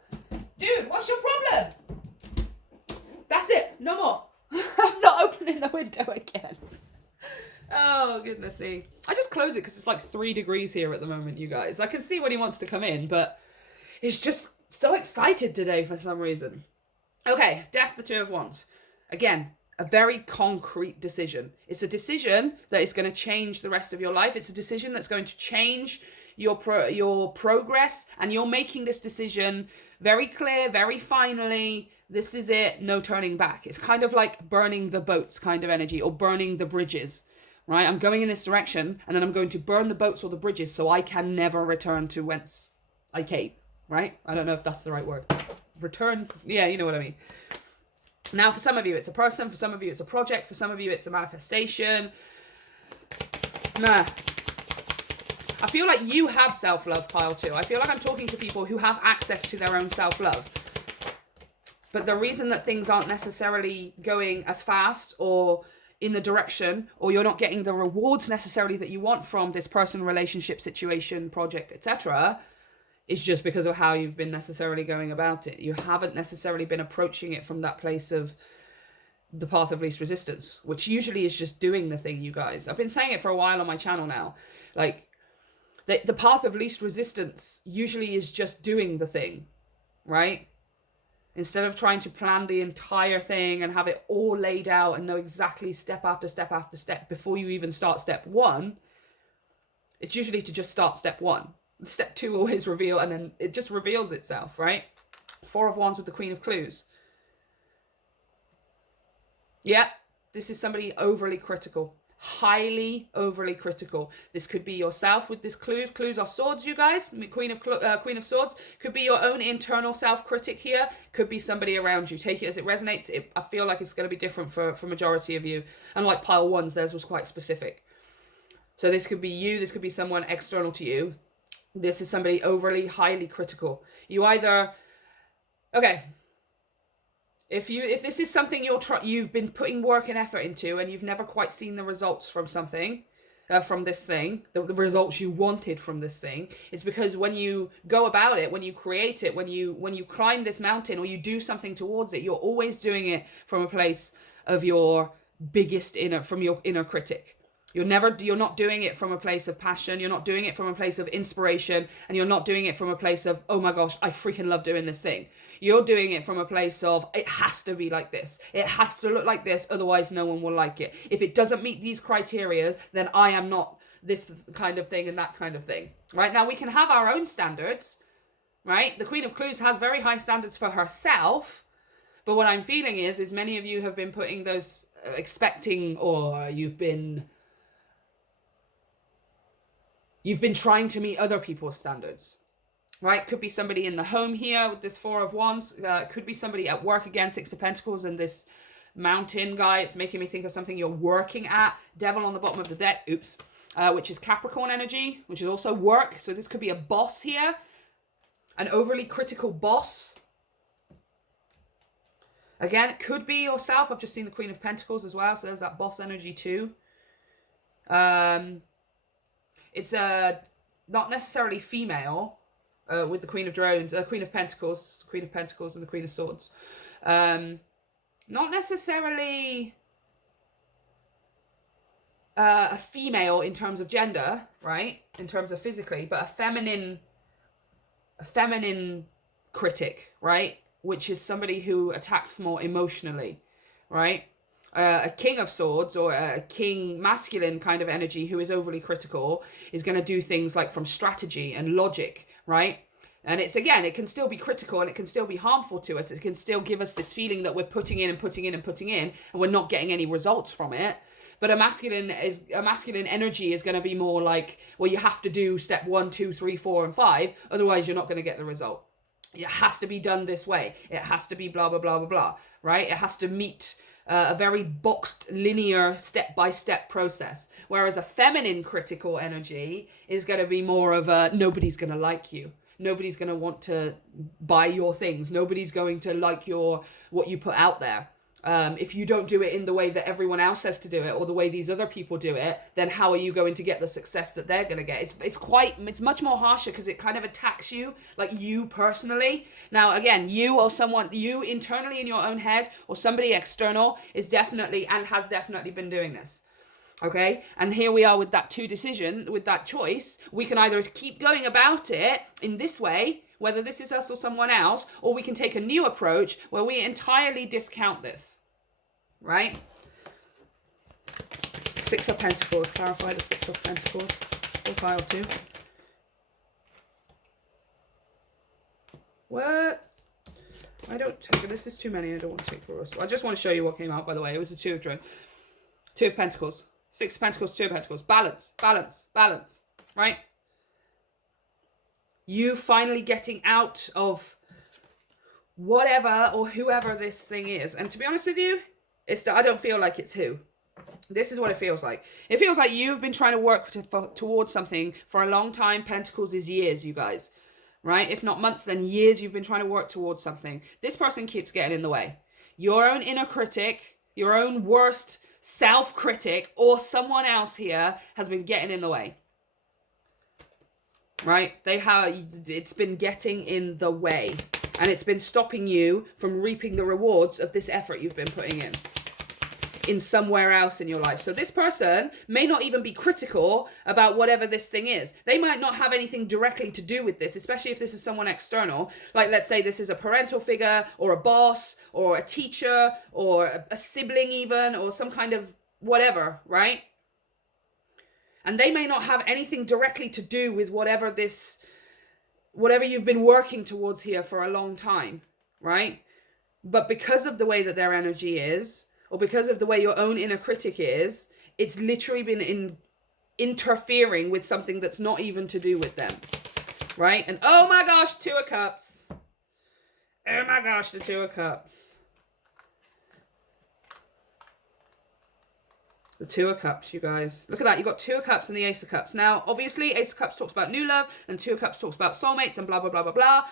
Dude, what's your problem? That's it, no more. I'm not opening the window again. Oh, goodness me. I just close it because it's like 3 degrees here at the moment, you guys. I can see when he wants to come in, but he's just so excited today for some reason. Okay, Death, the Two of Wands. Again, a very concrete decision. It's a decision that is going to change the rest of your life. It's a decision that's going to change your progress, and you're making this decision very clear, very finally. This is it, no turning back. It's kind of like burning the boats kind of energy, or burning the bridges, right? I'm going in this direction, and then I'm going to burn the boats or the bridges so I can never return to whence I came, right? I don't know if that's the right word. Return, yeah, you know what I mean. Now, for some of you, it's a person. For some of you, it's a project. For some of you, it's a manifestation. Nah. I feel like you have self-love, pile 2. I feel like I'm talking to people who have access to their own self-love. But the reason that things aren't necessarily going as fast or in the direction, or you're not getting the rewards necessarily that you want from this person, relationship, situation, project, etc., is just because of how you've been necessarily going about it. You haven't necessarily been approaching it from that place of the path of least resistance, which usually is just doing the thing, you guys. I've been saying it for a while on my channel now. Like, the path of least resistance usually is just doing the thing, right? Instead of trying to plan the entire thing and have it all laid out and know exactly step after step after step before you even start step 1, it's usually to just start step 1. Step 2 always reveal, and then it just reveals itself, right? 4 of Wands with the Queen of Clues. Yeah, this is somebody overly critical. Highly overly critical. This could be yourself with this clues. Clues are swords, you guys. Queen of Swords could be your own internal self-critic here. Could be somebody around you. Take it as it resonates. I feel like it's going to be different for majority of you. Unlike pile ones, theirs was quite specific. So this could be you. This could be someone external to you. This is somebody overly, highly critical. You either, okay, if this is something you've been putting work and effort into, and you've never quite seen the results from something, from this thing, the results you wanted from this thing, it's because when you go about it, when you create it, when you climb this mountain or you do something towards it, you're always doing it from a place of your from your inner critic. You're not doing it from a place of passion. You're not doing it from a place of inspiration, and you're not doing it from a place of, oh my gosh, I freaking love doing this thing. You're doing it from a place of, it has to be like this. It has to look like this. Otherwise no one will like it. If it doesn't meet these criteria, then I am not this kind of thing and that kind of thing. Right? Now we can have our own standards, right? The Queen of Clues has very high standards for herself. But what I'm feeling is many of you have been putting those expecting, or you've been trying to meet other people's standards, right? Could be somebody in the home here with this Four of Wands. Could be somebody at work again, Six of Pentacles, and this mountain guy. It's making me think of something you're working at. Devil on the bottom of the deck, oops, which is Capricorn energy, which is also work. So this could be a boss here, an overly critical boss. Again, it could be yourself. I've just seen the Queen of Pentacles as well, so there's that boss energy too. It's not necessarily female with the Queen of Pentacles, Queen of Pentacles and the Queen of Swords. Not necessarily a female in terms of gender, right? In terms of physically, but a feminine critic, right? Which is somebody who attacks more emotionally, right? A King of Swords or a King masculine kind of energy who is overly critical is going to do things like from strategy and logic, right? And it's, again, it can still be critical and it can still be harmful to us. It can still give us this feeling that we're putting in and we're not getting any results from it. But a masculine energy is going to be more like, well, you have to do step 1, 2, 3, 4, and 5. Otherwise, you're not going to get the result. It has to be done this way. It has to be blah, blah, blah, blah, blah, right? It has to meet a very boxed, linear, step-by-step process. Whereas a feminine critical energy is going to be more of a, nobody's going to like you. Nobody's going to want to buy your things. Nobody's going to like what you put out there. If you don't do it in the way that everyone else says to do it, or the way these other people do it, then how are you going to get the success that they're going to get? It's much more harsher because it kind of attacks you, like you personally. Now, again, you or someone, you internally in your own head, or somebody external is definitely and has definitely been doing this. Okay, and here we are with that with that choice. We can either keep going about it in this way, whether this is us or someone else, or we can take a new approach where we entirely discount this, right? Six of Pentacles, clarify the Six of Pentacles, or pile 2. What? I don't take, this is too many, I don't want to take for us. I just want to show you what came out, by the way. It was a Two of Pentacles. Six of Pentacles, Two of Pentacles. Balance, balance, balance, right? You finally getting out of whatever or whoever this thing is. And to be honest with you, I don't feel like it's who. This is what it feels like. It feels like you've been trying to work towards something for a long time. Pentacles is years, you guys, right? If not months, then years you've been trying to work towards something. This person keeps getting in the way. Your own inner critic, your own worst self-critic, or someone else here has been getting in the way. Right? It's been getting in the way, and it's been stopping you from reaping the rewards of this effort you've been putting in somewhere else in your life. So this person may not even be critical about whatever this thing is. They might not have anything directly to do with this, especially if this is someone external. Like, let's say this is a parental figure or a boss or a teacher or a sibling even, or some kind of whatever, right? And they may not have anything directly to do with whatever you've been working towards here for a long time, right? But because of the way that their energy is, or because of the way your own inner critic is, it's literally been interfering with something that's not even to do with them, right? And oh my gosh, Two of Cups. Oh my gosh, the Two of Cups. The Two of Cups, you guys. Look at that. You've got Two of Cups and the Ace of Cups. Now, obviously, Ace of Cups talks about new love, and Two of Cups talks about soulmates and blah, blah, blah, blah, blah.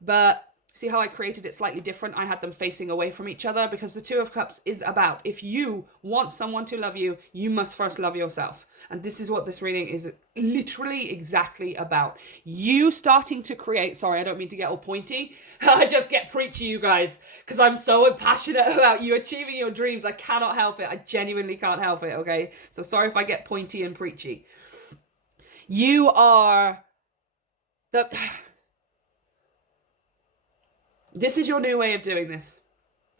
But see how I created it slightly different? I had them facing away from each other because the Two of Cups is about, if you want someone to love you, you must first love yourself. And this is what this reading is literally exactly about. You starting to create, sorry, I don't mean to get all pointy. I just get preachy, you guys, because I'm so passionate about you achieving your dreams. I cannot help it. I genuinely can't help it, okay? So sorry if I get pointy and preachy. You are the... This is your new way of doing this,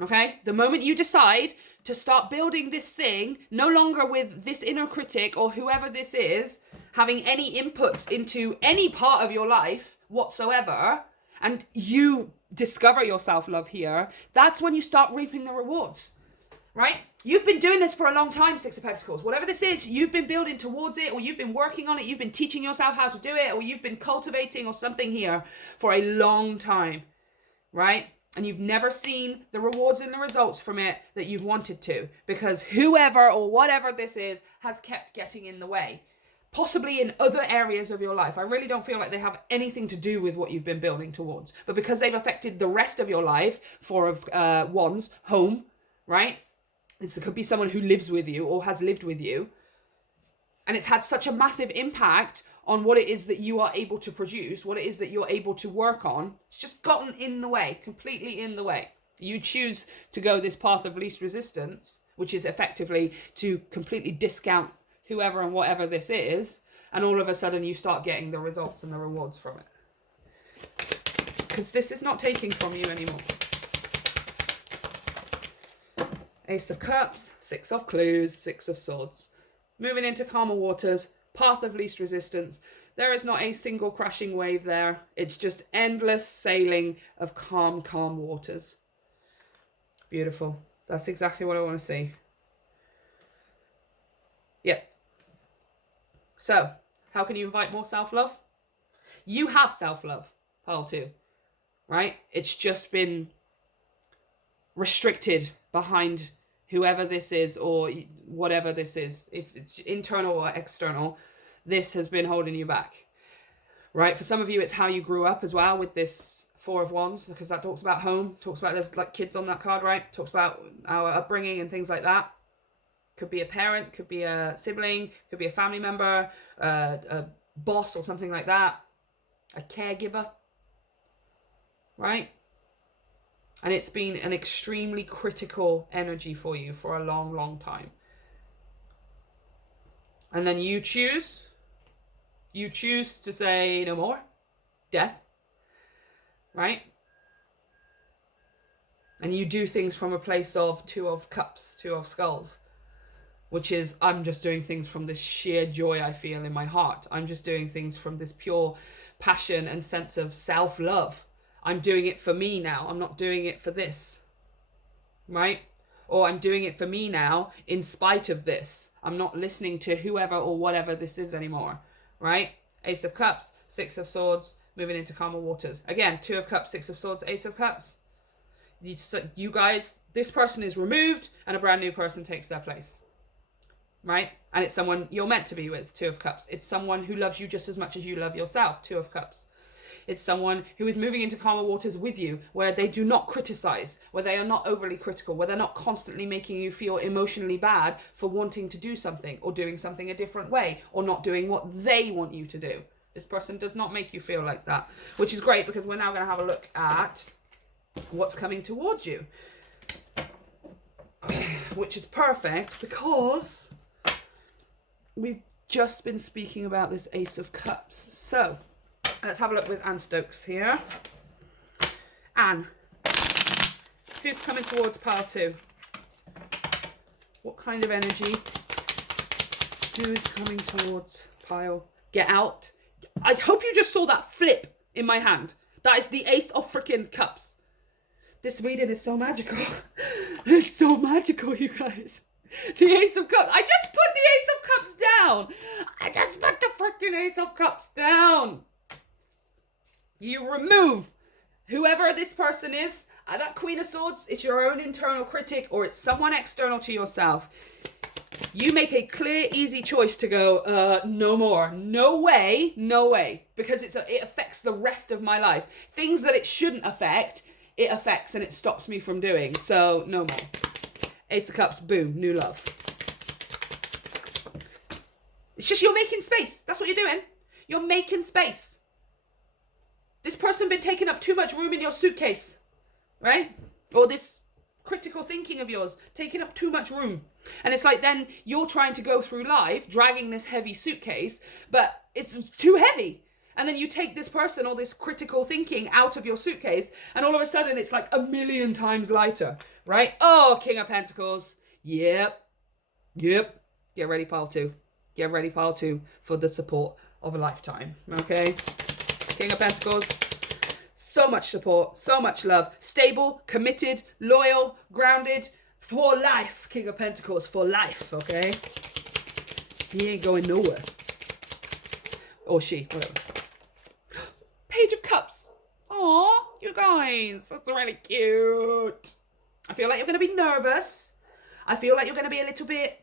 okay? The moment you decide to start building this thing, no longer with this inner critic or whoever this is having any input into any part of your life whatsoever, and you discover your self-love here, that's when you start reaping the rewards, right? You've been doing this for a long time, Six of Pentacles. Whatever this is, you've been building towards it, or you've been working on it, you've been teaching yourself how to do it, or you've been cultivating or something here for a long time. Right? And you've never seen the rewards and the results from it that you've wanted to, because whoever or whatever this is has kept getting in the way, possibly in other areas of your life. I really don't feel like they have anything to do with what you've been building towards, but because they've affected the rest of your life, Four of Wands, home, right? This could be someone who lives with you or has lived with you, and it's had such a massive impact on what it is that you are able to produce, what it is that you're able to work on. It's just gotten in the way, completely in the way. You choose to go this path of least resistance, which is effectively to completely discount whoever and whatever this is, and all of a sudden you start getting the results and the rewards from it. Because this is not taking from you anymore. Ace of Cups, Six of Clues, Six of Swords. Moving into calmer waters, path of least resistance. There is not a single crashing wave there. It's just endless sailing of calm, calm waters. Beautiful. That's exactly what I want to see. Yeah. So, how can you invite more self-love? You have self-love, pile 2, right? It's just been restricted behind whoever this is or whatever this is. If it's internal or external, this has been holding you back, right? For some of you, it's how you grew up as well with this Four of Wands, because that talks about home, talks about, there's like kids on that card, right? Talks about our upbringing and things like that. Could be a parent, could be a sibling, could be a family member, a boss or something like that, a caregiver, right? And it's been an extremely critical energy for you for a long, long time. And then you choose to say no more, death, right? And you do things from a place of Two of Cups, Two of Skulls, which is, I'm just doing things from this sheer joy I feel in my heart. I'm just doing things from this pure passion and sense of self-love. I'm doing it for me now. I'm not doing it for this, right? Or I'm doing it for me now in spite of this. I'm not listening to whoever or whatever this is anymore, right? Ace of Cups, Six of Swords, moving into calmer waters. Again, Two of Cups, Six of Swords, Ace of Cups. You guys, this person is removed and a brand new person takes their place, right? And it's someone you're meant to be with, Two of Cups. It's someone who loves you just as much as you love yourself, Two of Cups. It's someone who is moving into calmer waters with you, where they do not criticize, where they are not overly critical, where they're not constantly making you feel emotionally bad for wanting to do something or doing something a different way or not doing what they want you to do. This person does not make you feel like that, which is great because we're now going to have a look at what's coming towards you, which is perfect because we've just been speaking about this Ace of Cups. So let's have a look with Anne Stokes here. Anne, who's coming towards pile 2? What kind of energy? Who is coming towards pile? Get out. I hope you just saw that flip in my hand. That is the Ace of freaking Cups. This reading is so magical. It's so magical, you guys. The Ace of Cups. I just put the Ace of Cups down. I just put the freaking Ace of Cups down. You remove whoever this person is. That Queen of Swords, it's your own internal critic or it's someone external to yourself. You make a clear, easy choice to go, no more. No way, no way. Because it affects the rest of my life. Things that it shouldn't affect, it affects and it stops me from doing. So, no more. Ace of Cups, boom, new love. It's just you're making space. That's what you're doing. You're making space. This person been taking up too much room in your suitcase, right? Or this critical thinking of yours taking up too much room. And it's like then you're trying to go through life dragging this heavy suitcase, but it's too heavy. And then you take this person or this critical thinking out of your suitcase and all of a sudden it's like 1,000,000 times lighter, right? Oh, King of Pentacles. Yep. Get ready, pile two. Get ready, pile two, for the support of a lifetime, okay? King of Pentacles. So much support, so much love. Stable, committed, loyal, grounded, for life. King of Pentacles, for life, okay? He ain't going nowhere. Or she, whatever. Page of Cups. Aw, you guys, that's really cute. I feel like you're going to be nervous. I feel like you're going to be a little bit,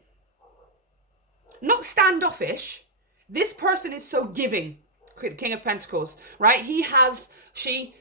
not standoffish. This person is so giving. King of Pentacles, right?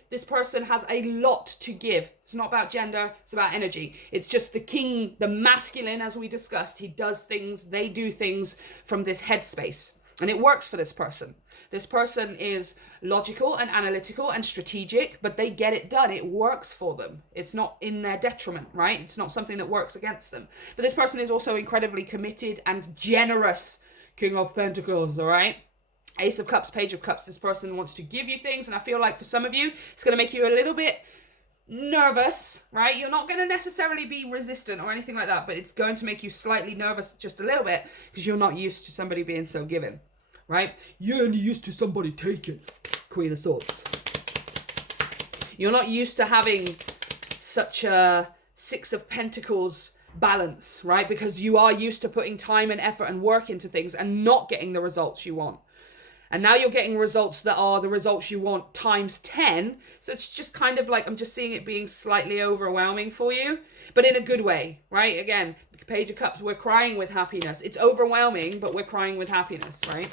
This person has a lot to give. It's not about gender, it's about energy. It's just the king, the masculine, as we discussed, he does things, they do things from this headspace. And it works for this person. This person is logical and analytical and strategic, but they get it done. It works for them. It's not in their detriment, right? It's not something that works against them. But this person is also incredibly committed and generous. King of Pentacles, all right? Ace of Cups, Page of Cups, this person wants to give you things, and I feel like for some of you, it's going to make you a little bit nervous, right? You're not going to necessarily be resistant or anything like that, but it's going to make you slightly nervous just a little bit because you're not used to somebody being so giving, right? You're only used to somebody taking. Queen of Swords. You're not used to having such a Six of Pentacles balance, right? Because you are used to putting time and effort and work into things and not getting the results you want. And now you're getting results that are the results you want times 10. So it's just kind of like, I'm just seeing it being slightly overwhelming for you, but in a good way, right? Again, Page of Cups, we're crying with happiness. It's overwhelming, but we're crying with happiness, right?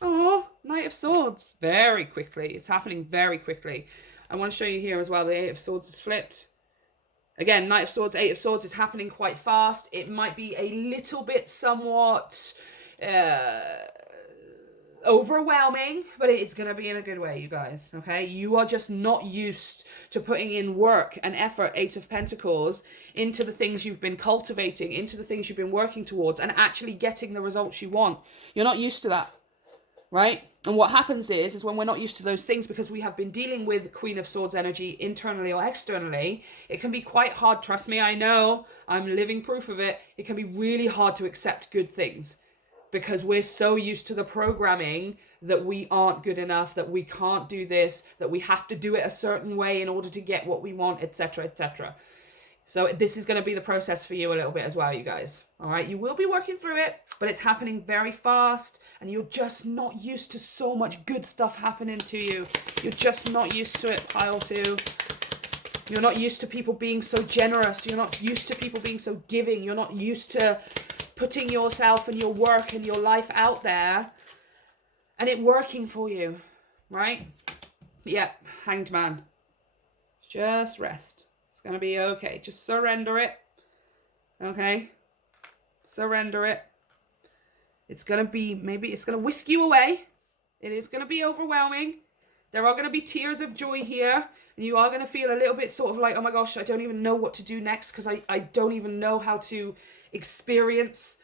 Oh, Knight of Swords. Very quickly. It's happening very quickly. I want to show you here as well. The Eight of Swords is flipped. Again, Knight of Swords, Eight of Swords is happening quite fast. It might be a little bit somewhat overwhelming, but it's going to be in a good way, you guys, okay? You are just not used to putting in work and effort, Eight of Pentacles, into the things you've been cultivating, into the things you've been working towards, and actually getting the results you want. You're not used to that, right? And what happens is when we're not used to those things, because we have been dealing with Queen of Swords energy internally or externally, it can be quite hard. Trust me, I know, I'm living proof of it. It can be really hard to accept good things because we're so used to the programming that we aren't good enough, that we can't do this, that we have to do it a certain way in order to get what we want, etc., etc. So this is going to be the process for you a little bit as well, you guys. All right, you will be working through it, but it's happening very fast, and you're just not used to so much good stuff happening to you. You're just not used to it, pile two. You're not used to people being so generous. You're not used to people being so giving. You're not used to putting yourself and your work and your life out there and it working for you, right? Yep, Hanged Man. Just rest. It's going to be okay. Just surrender it. Okay? Surrender it. It's going to be, maybe it's going to whisk you away. It is going to be overwhelming. There are going to be tears of joy here. And you are going to feel a little bit sort of like, oh my gosh, I don't even know what to do next because I don't even know how to experience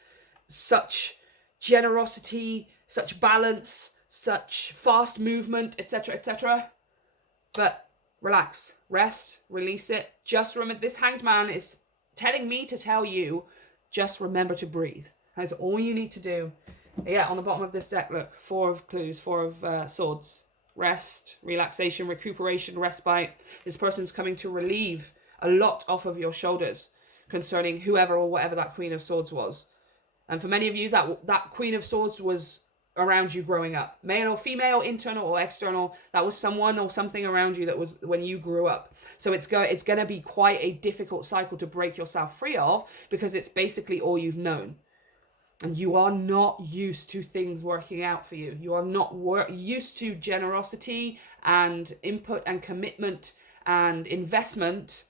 such generosity, such balance, such fast movement, etc., etc. But relax, rest, release it. Just remember, this Hanged Man is telling me to tell you, just remember to breathe. That's all you need to do. Yeah, on the bottom of this deck, look, 4 of clues, 4 of swords. rest, relaxation, recuperation, respite. This person's coming to relieve a lot off of your shoulders concerning whoever or whatever that Queen of Swords was. And for many of you, that Queen of Swords was around you growing up. Male or female, internal or external, that was someone or something around you that was when you grew up. So it's going to be quite a difficult cycle to break yourself free of, because it's basically all you've known. And you are not used to things working out for you. You are not used to generosity and input and commitment and investment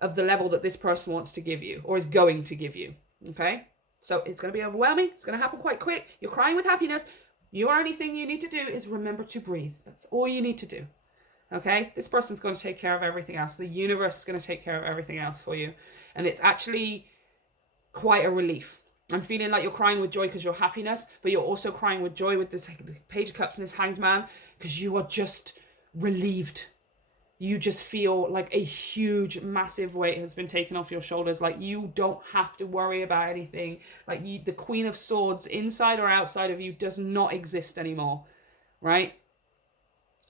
of the level that this person wants to give you or is going to give you. Okay? So it's going to be overwhelming. It's going to happen quite quick. You're crying with happiness. Your only thing you need to do is remember to breathe. That's all you need to do. Okay? This person's going to take care of everything else. The universe is going to take care of everything else for you. And it's actually quite a relief. I'm feeling like you're crying with joy because you're happiness, but you're also crying with joy with this Page of Cups and this Hanged Man, because you are just relieved. You just feel like a huge, massive weight has been taken off your shoulders. Like you don't have to worry about anything. Like the Queen of Swords, inside or outside of you, does not exist anymore, right?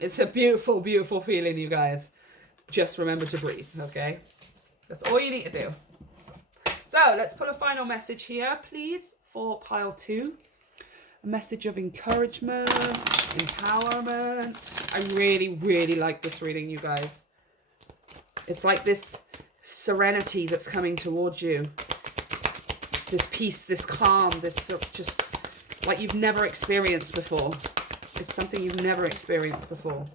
It's a beautiful, beautiful feeling, you guys. Just remember to breathe, okay? That's all you need to do. So let's put a final message here, please, for pile 2. A message of encouragement, empowerment. I really, really like this reading, you guys. It's like this serenity that's coming towards you. This peace, this calm, this just like you've never experienced before. It's something you've never experienced before.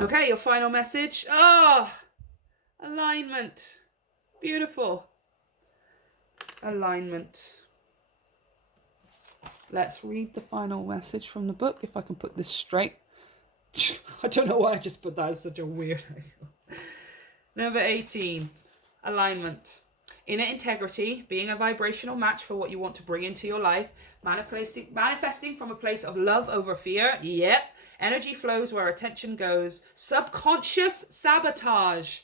Okay, your final message. Oh, alignment. Beautiful. Alignment. Let's read the final message from the book, if I can put this straight. I don't know why I just put that as such a weird angle. Number 18. Alignment. Inner integrity, being a vibrational match for what you want to bring into your life. Manifesting from a place of love over fear. Yep. Energy flows where attention goes. Subconscious sabotage.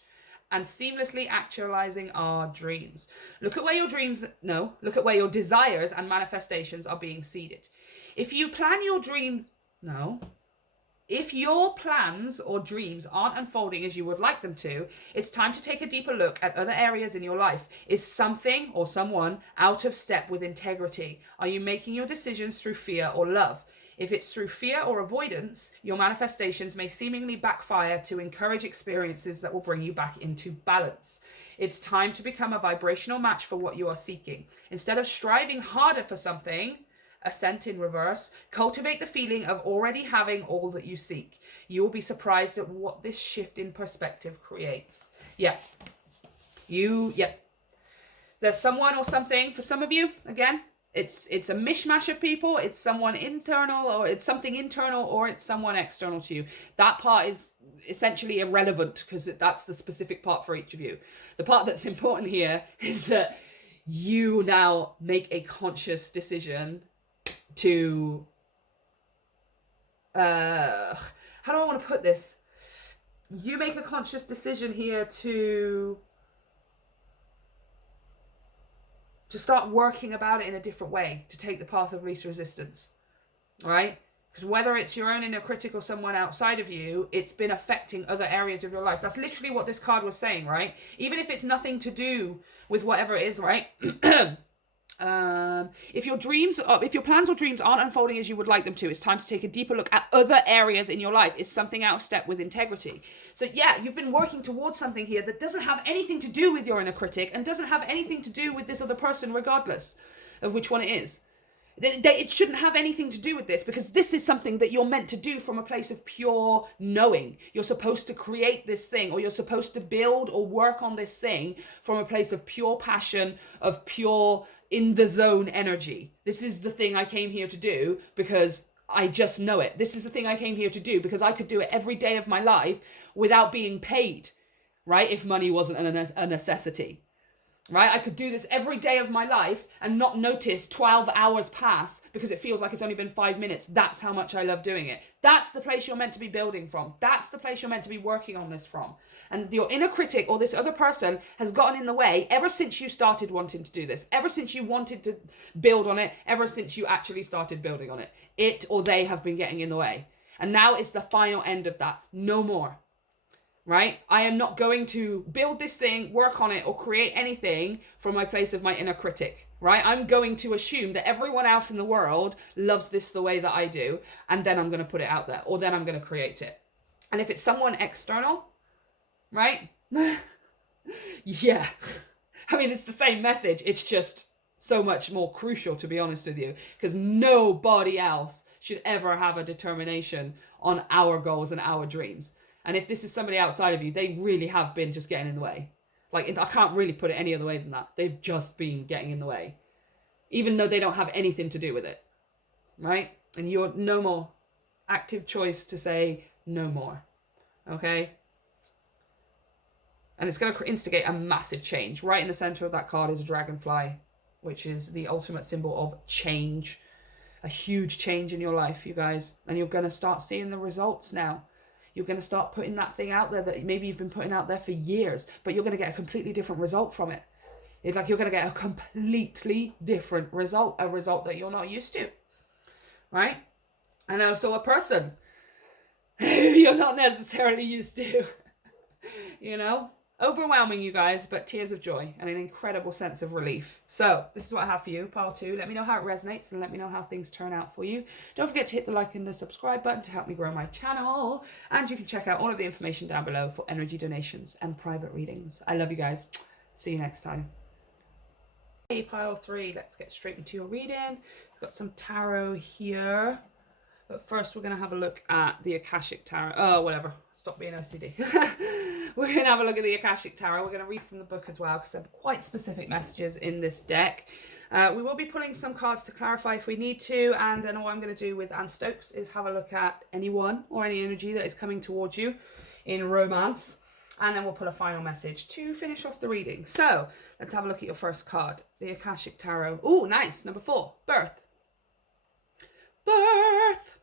And seamlessly actualizing our dreams. Look at where your desires and manifestations are being seeded. If your plans or dreams aren't unfolding as you would like them to, it's time to take a deeper look at other areas in your life. Is something or someone out of step with integrity? Are you making your decisions through fear or love? If it's through fear or avoidance, your manifestations may seemingly backfire to encourage experiences that will bring you back into balance. It's time to become a vibrational match for what you are seeking. Instead of striving harder for something, Ascent in reverse, cultivate the feeling of already having all that you seek. You will be surprised at what this shift in perspective creates. There's someone or something, for some of you, again, it's a mishmash of people. It's someone internal, or it's something internal, or it's someone external to you. That part is essentially irrelevant because that's the specific part for each of you. The part that's important here is that you now make a conscious decision to how do I want to put this? You make a conscious decision here to start working about it in a different way, to take the path of least resistance, all right? Because whether it's your own inner critic or someone outside of you, it's been affecting other areas of your life. That's literally what this card was saying, right? Even if it's nothing to do with whatever it is, right? If your plans or dreams aren't unfolding as you would like them to, it's time to take a deeper look at other areas in your life. Is something out of step with integrity? So yeah, you've been working towards something here that doesn't have anything to do with your inner critic and doesn't have anything to do with this other person, regardless of which one it is. It shouldn't have anything to do with this, because this is something that you're meant to do from a place of pure knowing. You're supposed to create this thing, or you're supposed to build or work on this thing from a place of pure passion, of pure in the zone energy. This is the thing I came here to do because I just know it. This is the thing I came here to do because I could do it every day of my life without being paid, right? If money wasn't a necessity. right? I could do this every day of my life and not notice 12 hours pass because it feels like it's only been 5 minutes. That's how much I love doing it. That's the place you're meant to be building from. That's the place you're meant to be working on this from. And your inner critic or this other person has gotten in the way ever since you started wanting to do this, ever since you wanted to build on it, ever since you actually started building on it. It or they have been getting in the way. And now it's the final end of that. No more. Right? I am not going to build this thing, work on it, or create anything from my place of my inner critic, right? I'm going to assume that everyone else in the world loves this the way that I do, and then I'm going to put it out there, or then I'm going to create it. And if it's someone external, right? Yeah. I mean, it's the same message. It's just so much more crucial, to be honest with you, because nobody else should ever have a determination on our goals and our dreams. And if this is somebody outside of you, they really have been just getting in the way. Like, I can't really put it any other way than that. They've just been getting in the way. Even though they don't have anything to do with it. Right? And you're no more. Active choice to say no more. Okay? And it's going to instigate a massive change. Right in the center of that card is a dragonfly, which is the ultimate symbol of change. A huge change in your life, you guys. And you're going to start seeing the results now. You're going to start putting that thing out there that maybe you've been putting out there for years, but you're going to get a completely different result from it. It's like you're going to get a completely different result, a result that you're not used to, right? And also a person who you're not necessarily used to, you know? Overwhelming, you guys, but tears of joy and an incredible sense of relief. So this is what I have for you, pile 2. Let me know how it resonates and let me know how things turn out for you. Don't forget to hit the like and the subscribe button to help me grow my channel. And you can check out all of the information down below for energy donations and private readings. I love you guys. See you next time. Hey, pile 3, let's get straight into your reading. We've got some tarot here. But first, we're going to have a look at the Akashic Tarot. Oh, whatever. Stop being OCD. We're going to have a look at the Akashic Tarot. We're going to read from the book as well, because there are quite specific messages in this deck. We will be pulling some cards to clarify if we need to. And then what I'm going to do with Anne Stokes is have a look at anyone or any energy that is coming towards you in romance. And then we'll pull a final message to finish off the reading. So, let's have a look at your first card. The Akashic Tarot. Oh, nice. Number 4. Birth. Birth.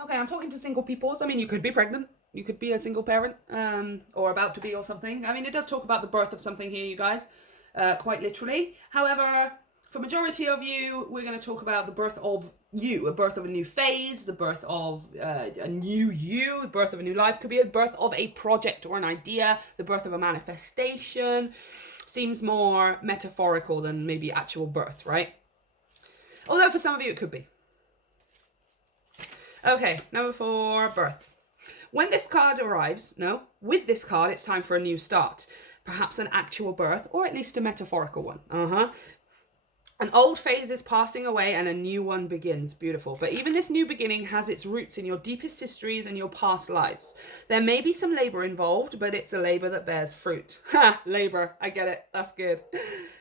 Okay, I'm talking to single peoples. I mean, you could be pregnant. You could be a single parent, or about to be or something. I mean, it does talk about the birth of something here, you guys, quite literally. However, for majority of you, we're going to talk about the birth of you, a birth of a new phase, the birth of a new you, the birth of a new life. Could be a birth of a project or an idea, the birth of a manifestation. Seems more metaphorical than maybe actual birth, right? Although for some of you, it could be. Okay, number 4, birth. When this card arrives, with this card, it's time for a new start. Perhaps an actual birth, or at least a metaphorical one. An old phase is passing away and a new one begins. Beautiful. But even this new beginning has its roots in your deepest histories and your past lives. There may be some labor involved, but it's a labor that bears fruit. Ha! Labor. I get it. That's good.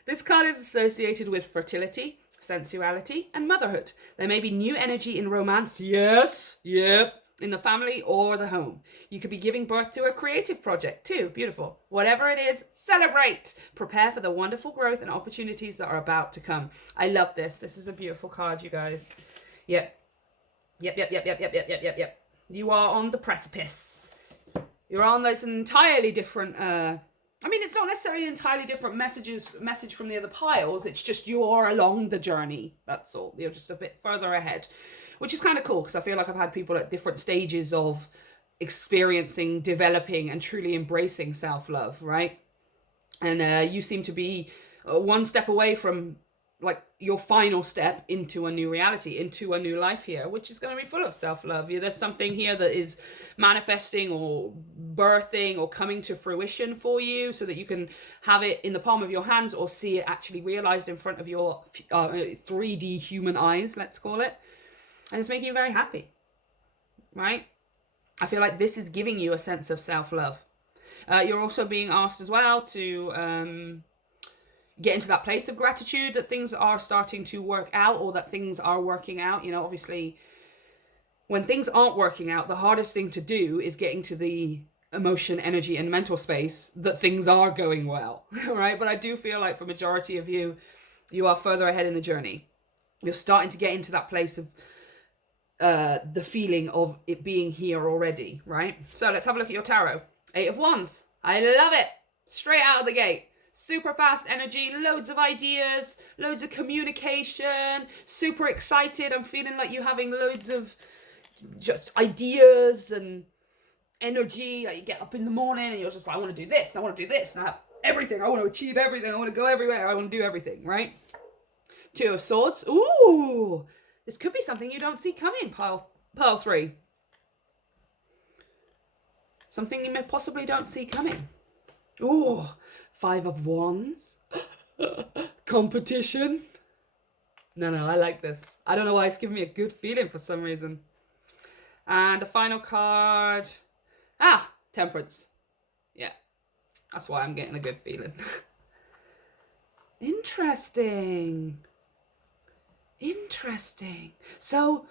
This card is associated with fertility, sensuality, and motherhood. There may be new energy in romance. Yes. Yep. In the family or the home. You could be giving birth to a creative project too. Beautiful. Whatever it is, celebrate. Prepare for the wonderful growth and opportunities that are about to come. I love this. This is a beautiful card, you guys. Yep. Yep. You are on the precipice. You're on this entirely different, I mean, it's not necessarily an entirely different message from the other piles. It's just you're along the journey. That's all. You're just a bit further ahead. Which is kind of cool, because I feel like I've had people at different stages of experiencing, developing, and truly embracing self-love, right? And you seem to be one step away from, like, your final step into a new reality, into a new life here, which is going to be full of self-love. There's something here that is manifesting or birthing or coming to fruition for you so that you can have it in the palm of your hands or see it actually realized in front of your 3D human eyes, let's call it. And it's making you very happy, right? I feel like this is giving you a sense of self-love. You're also being asked as well to get into that place of gratitude that things are starting to work out or that things are working out. You know, obviously, when things aren't working out, the hardest thing to do is getting to the emotion, energy, and mental space that things are going well, right? But I do feel like for majority of you, you are further ahead in the journey. You're starting to get into that place of the feeling of it being here already, right? So let's have a look at your tarot. 8 of Wands. I love it. Straight out of the gate. Super fast energy, loads of ideas, loads of communication, super excited. I'm feeling like you're having loads of just ideas and energy. Like you get up in the morning and you're just like, I want to do this, I want to do this, and I have everything. I want to achieve everything. I want to go everywhere. I want to do everything, right? 2 of Swords. Ooh, this could be something you don't see coming, pile 3. Something you possibly don't see coming. Ooh, 5 of Wands. Competition. No, I like this. I don't know why it's giving me a good feeling for some reason. And the final card. Temperance. Yeah, that's why I'm getting a good feeling. Interesting. So,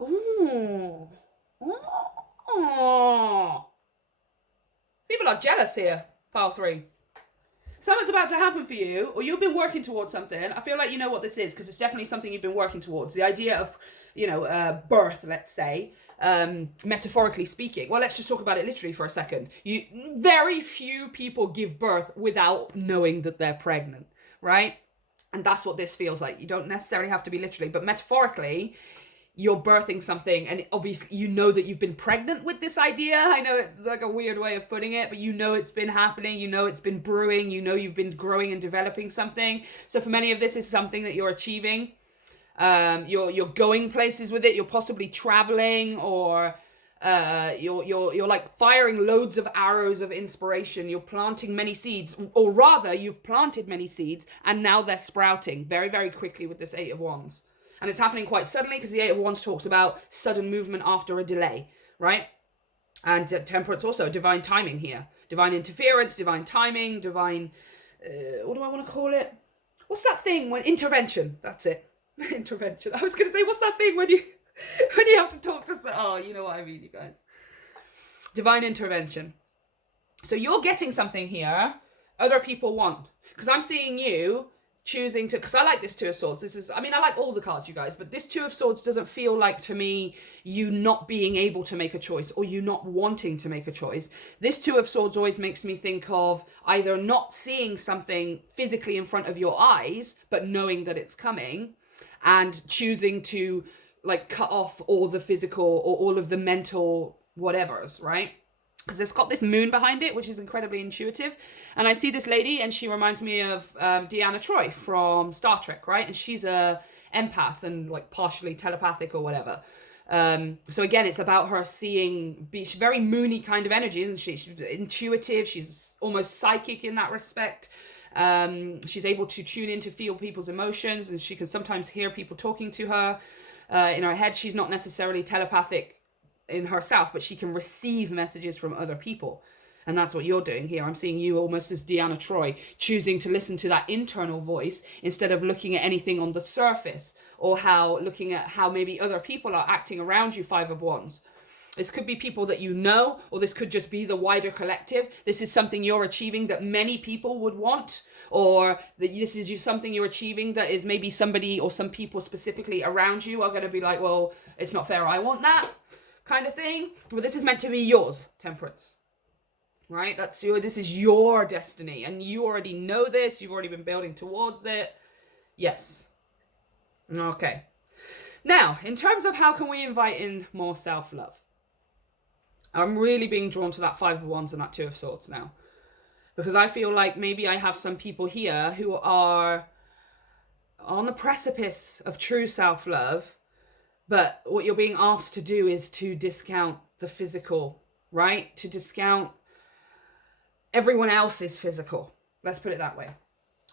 ooh. People are jealous here, pile 3. Something's about to happen for you, or you've been working towards something. I feel like you know what this is, because it's definitely something you've been working towards. The idea of, birth, let's say, metaphorically speaking. Well, let's just talk about it literally for a second. Very few people give birth without knowing that they're pregnant, right? And that's what this feels like. You don't necessarily have to be literally, but metaphorically, you're birthing something, and obviously you know that you've been pregnant with this idea. I know it's like a weird way of putting it, but you know it's been happening, you know it's been brewing, you know you've been growing and developing something. So for many of this is something that you're achieving. You're going places with it. You're possibly traveling, or you're like firing loads of arrows of inspiration. You're planting many seeds, or rather you've planted many seeds and now they're sprouting very, very quickly with this 8 of Wands. And it's happening quite suddenly, because the 8 of Wands talks about sudden movement after a delay, right? And Temperance also, divine timing here. Divine interference, divine timing, divine, what do I want to call it? What's that thing when, intervention, that's it. Intervention. I was going to say, what's that thing when you have to talk to someone? Oh, you know what I mean, you guys. Divine intervention. So you're getting something here other people want. Because I'm seeing you choosing to, because I like this 2 of Swords. I like all the cards, you guys, but this 2 of Swords doesn't feel like to me you not being able to make a choice, or you not wanting to make a choice. This 2 of Swords always makes me think of either not seeing something physically in front of your eyes, but knowing that it's coming, and choosing to like cut off all the physical or all of the mental whatevers, right? Because it's got this moon behind it, which is incredibly intuitive. And I see this lady, and she reminds me of Deanna Troi from Star Trek, right? And she's a empath and like partially telepathic or whatever. So again, it's about her seeing very moony kind of energy, isn't she? She's intuitive. She's almost psychic in that respect. She's able to tune in to feel people's emotions, and she can sometimes hear people talking to her in her head. She's not necessarily telepathic in herself, but she can receive messages from other people. And that's what you're doing here. I'm seeing you almost as Deanna Troi, choosing to listen to that internal voice instead of looking at anything on the surface, or looking at how maybe other people are acting around you, 5 of Wands. This could be people that you know, or this could just be the wider collective. This is something you're achieving that many people would want, or that this is something you're achieving that is maybe somebody or some people specifically around you are going to be like, well, it's not fair, I want that kind of thing. But this is meant to be yours, Temperance. Right? This is your destiny, and you already know this. You've already been building towards it. Yes. Okay. Now, in terms of how can we invite in more self-love, I'm really being drawn to that 5 of Wands and that 2 of Swords now, because I feel like maybe I have some people here who are on the precipice of true self-love, but what you're being asked to do is to discount the physical, right? To discount everyone else's physical. Let's put it that way,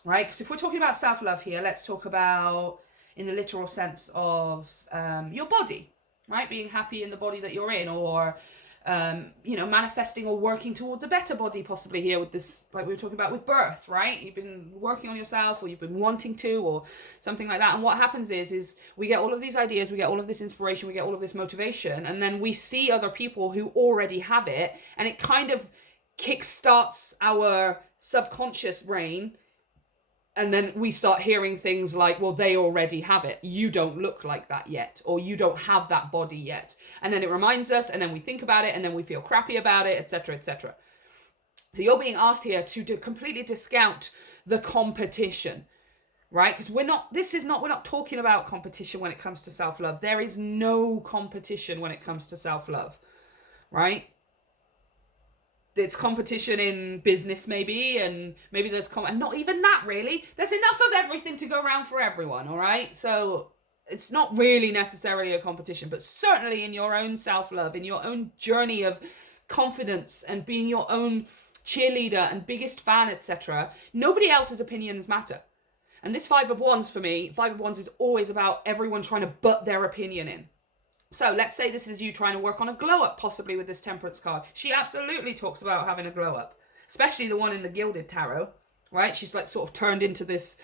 right? Because if we're talking about self-love here, let's talk about in the literal sense of your body, right? Being happy in the body that you're in, or manifesting or working towards a better body, possibly here with this, like we were talking about with birth, right? You've been working on yourself, or you've been wanting to, or something like that. And what happens is we get all of these ideas, we get all of this inspiration, we get all of this motivation, and then we see other people who already have it, and it kind of kickstarts our subconscious brain. And then we start hearing things like, well, they already have it. You don't look like that yet, or you don't have that body yet. And then it reminds us, and then we think about it, and then we feel crappy about it, etc., etc. So you're being asked here to completely discount the competition, right? Because we're not talking about competition when it comes to self-love. There is no competition when it comes to self-love, right? It's competition in business, maybe, and maybe there's and not even that, really. There's enough of everything to go around for everyone, all right? So it's not really necessarily a competition, but certainly in your own self-love, in your own journey of confidence and being your own cheerleader and biggest fan, etc., nobody else's opinions matter. And this 5 of Wands, for me, 5 of Wands is always about everyone trying to butt their opinion in. So let's say this is you trying to work on a glow up, possibly with this Temperance card. She absolutely talks about having a glow up, especially the one in the Gilded Tarot, right? She's like sort of turned into this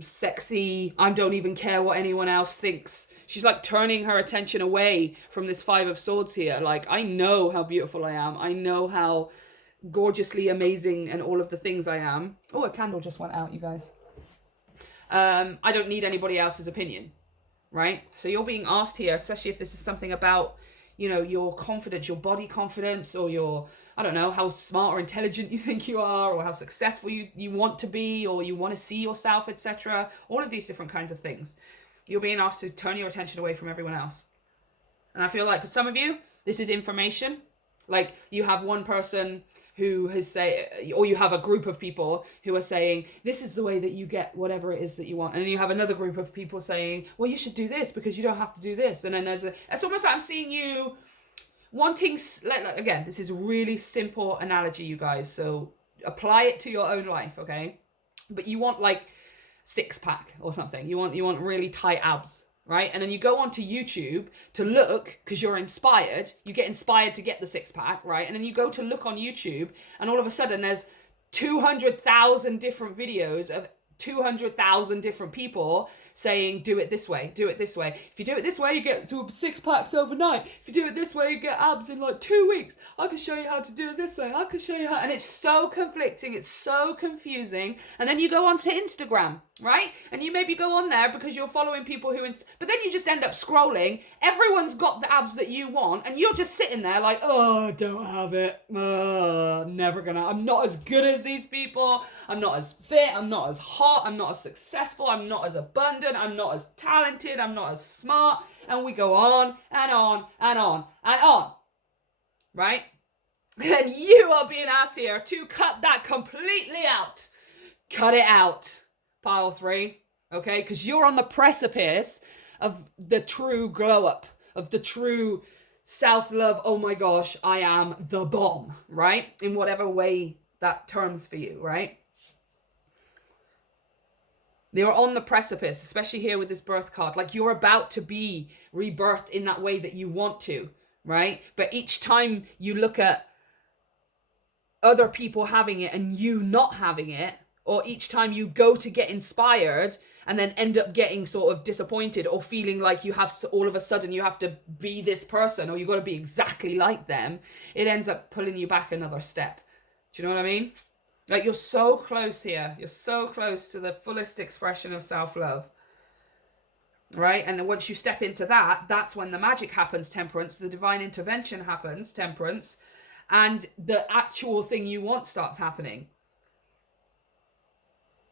sexy, I don't even care what anyone else thinks. She's like turning her attention away from this 5 of Swords here. Like, I know how beautiful I am. I know how gorgeously amazing and all of the things I am. Oh, a candle just went out, you guys. I don't need anybody else's opinion. Right? So you're being asked here, especially if this is something about, your confidence, your body confidence, or your, I don't know, how smart or intelligent you think you are, or how successful you want to be, or you want to see yourself, etc. All of these different kinds of things. You're being asked to turn your attention away from everyone else. And I feel like for some of you, this is information. Like, you have one person who has or you have a group of people who are saying, this is the way that you get whatever it is that you want. And then you have another group of people saying, well, you should do this because you don't have to do this. And then it's almost like I'm seeing you wanting, again, this is a really simple analogy, you guys. So apply it to your own life, okay? But you want like 6-pack or something. You want really tight abs. Right? And then you go onto YouTube to look because you're inspired. You get inspired to get the 6-pack, right? And then you go to look on YouTube, and all of a sudden there's 200,000 different videos of 200,000 different people saying, do it this way, do it this way. If you do it this way, you get through 6-packs overnight. If you do it this way, you get abs in like 2 weeks. I can show you how to do it this way. I can show you how. And it's so conflicting. It's so confusing. And then you go onto Instagram, right? And you maybe go on there because you're following people but then you just end up scrolling. Everyone's got the abs that you want, and you're just sitting there like, oh, I don't have it. Never gonna. I'm not as good as these people. I'm not as fit. I'm not as hot. I'm not as successful. I'm not as abundant. I'm not as talented. I'm not as smart. And we go on and on and on and on, right? And you are being asked here to cut that completely out. Cut it out, pile 3, okay? Because you're on the precipice of the true glow up, of the true self-love. Oh my gosh, I am the bomb, right? In whatever way that terms for you, right? You're on the precipice, especially here with this birth card. Like, you're about to be rebirthed in that way that you want to, right? But each time you look at other people having it and you not having it, or each time you go to get inspired and then end up getting sort of disappointed or feeling like you have, all of a sudden you have to be this person or you've got to be exactly like them, it ends up pulling you back another step. Do you know what I mean? Like, you're so close here. You're so close to the fullest expression of self-love. Right? And then once you step into that, that's when the magic happens, Temperance. The divine intervention happens, Temperance. And the actual thing you want starts happening.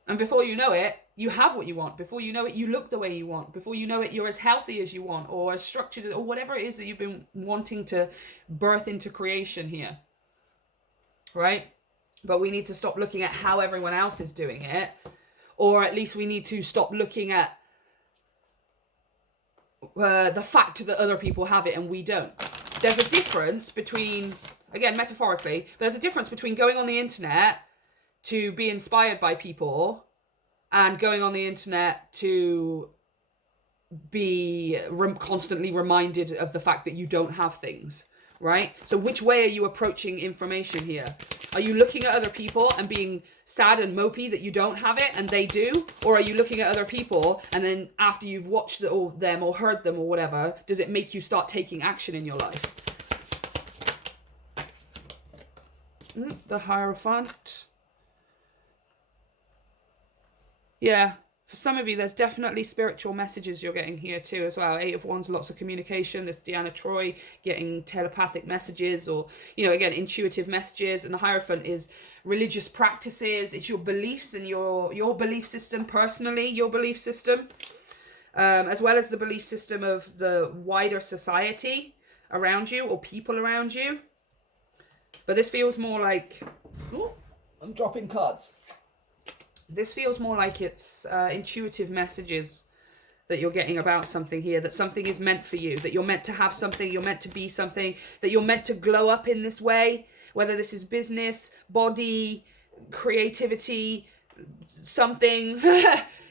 And before you know it, you have what you want. Before you know it, you look the way you want. Before you know it, you're as healthy as you want, or as structured, or whatever it is that you've been wanting to birth into creation here. Right? But we need to stop looking at how everyone else is doing it. Or at least we need to stop looking at the fact that other people have it and we don't. There's a difference between, again, metaphorically, but there's a difference between going on the internet to be inspired by people and going on the internet to be constantly reminded of the fact that you don't have things, right? So which way are you approaching information here? Are you looking at other people and being sad and mopey that you don't have it and they do? Or are you looking at other people and then after you've watched them or heard them or whatever, does it make you start taking action in your life? The Hierophant. Yeah. For some of you, there's definitely spiritual messages you're getting here too as well. 8 of Wands, lots of communication. There's Deanna Troi getting telepathic messages or, again, intuitive messages. And the Hierophant is religious practices. It's your beliefs and your belief system personally, your belief system, as well as the belief system of the wider society around you or people around you. But this feels more like... Oh, I'm dropping cards. This feels more like it's intuitive messages that you're getting about something here, that something is meant for you, that you're meant to have something, you're meant to be something, that you're meant to glow up in this way, whether this is business, body, creativity, something.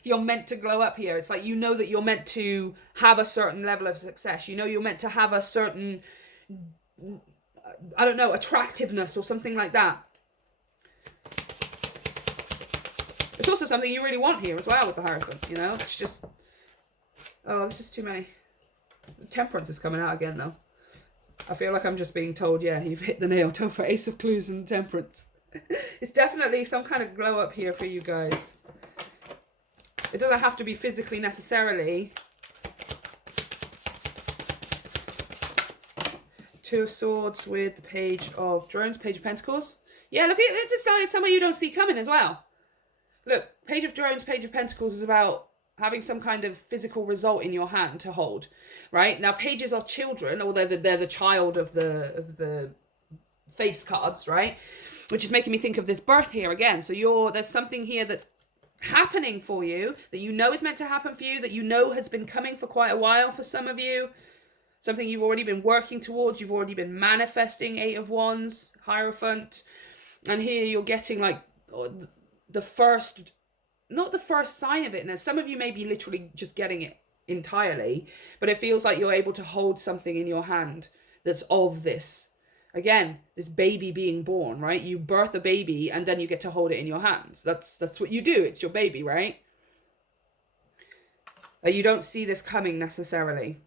You're meant to glow up here. It's like that you're meant to have a certain level of success. You're meant to have a certain, I don't know, attractiveness or something like that. It's also something you really want here as well with the Hierophant, It's just... Oh, this is too many. Temperance is coming out again, though. I feel like I'm just being told, yeah, you've hit the nail. Topher, Ace of Clues and Temperance. It's definitely some kind of glow up here for you guys. It doesn't have to be physically necessarily. 2 of Swords with the Page of Drones, Page of Pentacles. Yeah, look, it's somewhere you don't see coming as well. Look, Page of Drones, Page of Pentacles is about having some kind of physical result in your hand to hold, right? Now, pages are children, or they're the child of the face cards, right? Which is making me think of this birth here again. So there's something here that's happening for you that is meant to happen for you, that has been coming for quite a while for some of you. Something you've already been working towards. You've already been manifesting. 8 of Wands, Hierophant. And here you're getting like the first, not the first sign of it. Now, some of you may be literally just getting it entirely, but it feels like you're able to hold something in your hand that's of this. Again, this baby being born, right? You birth a baby and then you get to hold it in your hands. That's what you do. It's your baby, right? You don't see this coming necessarily.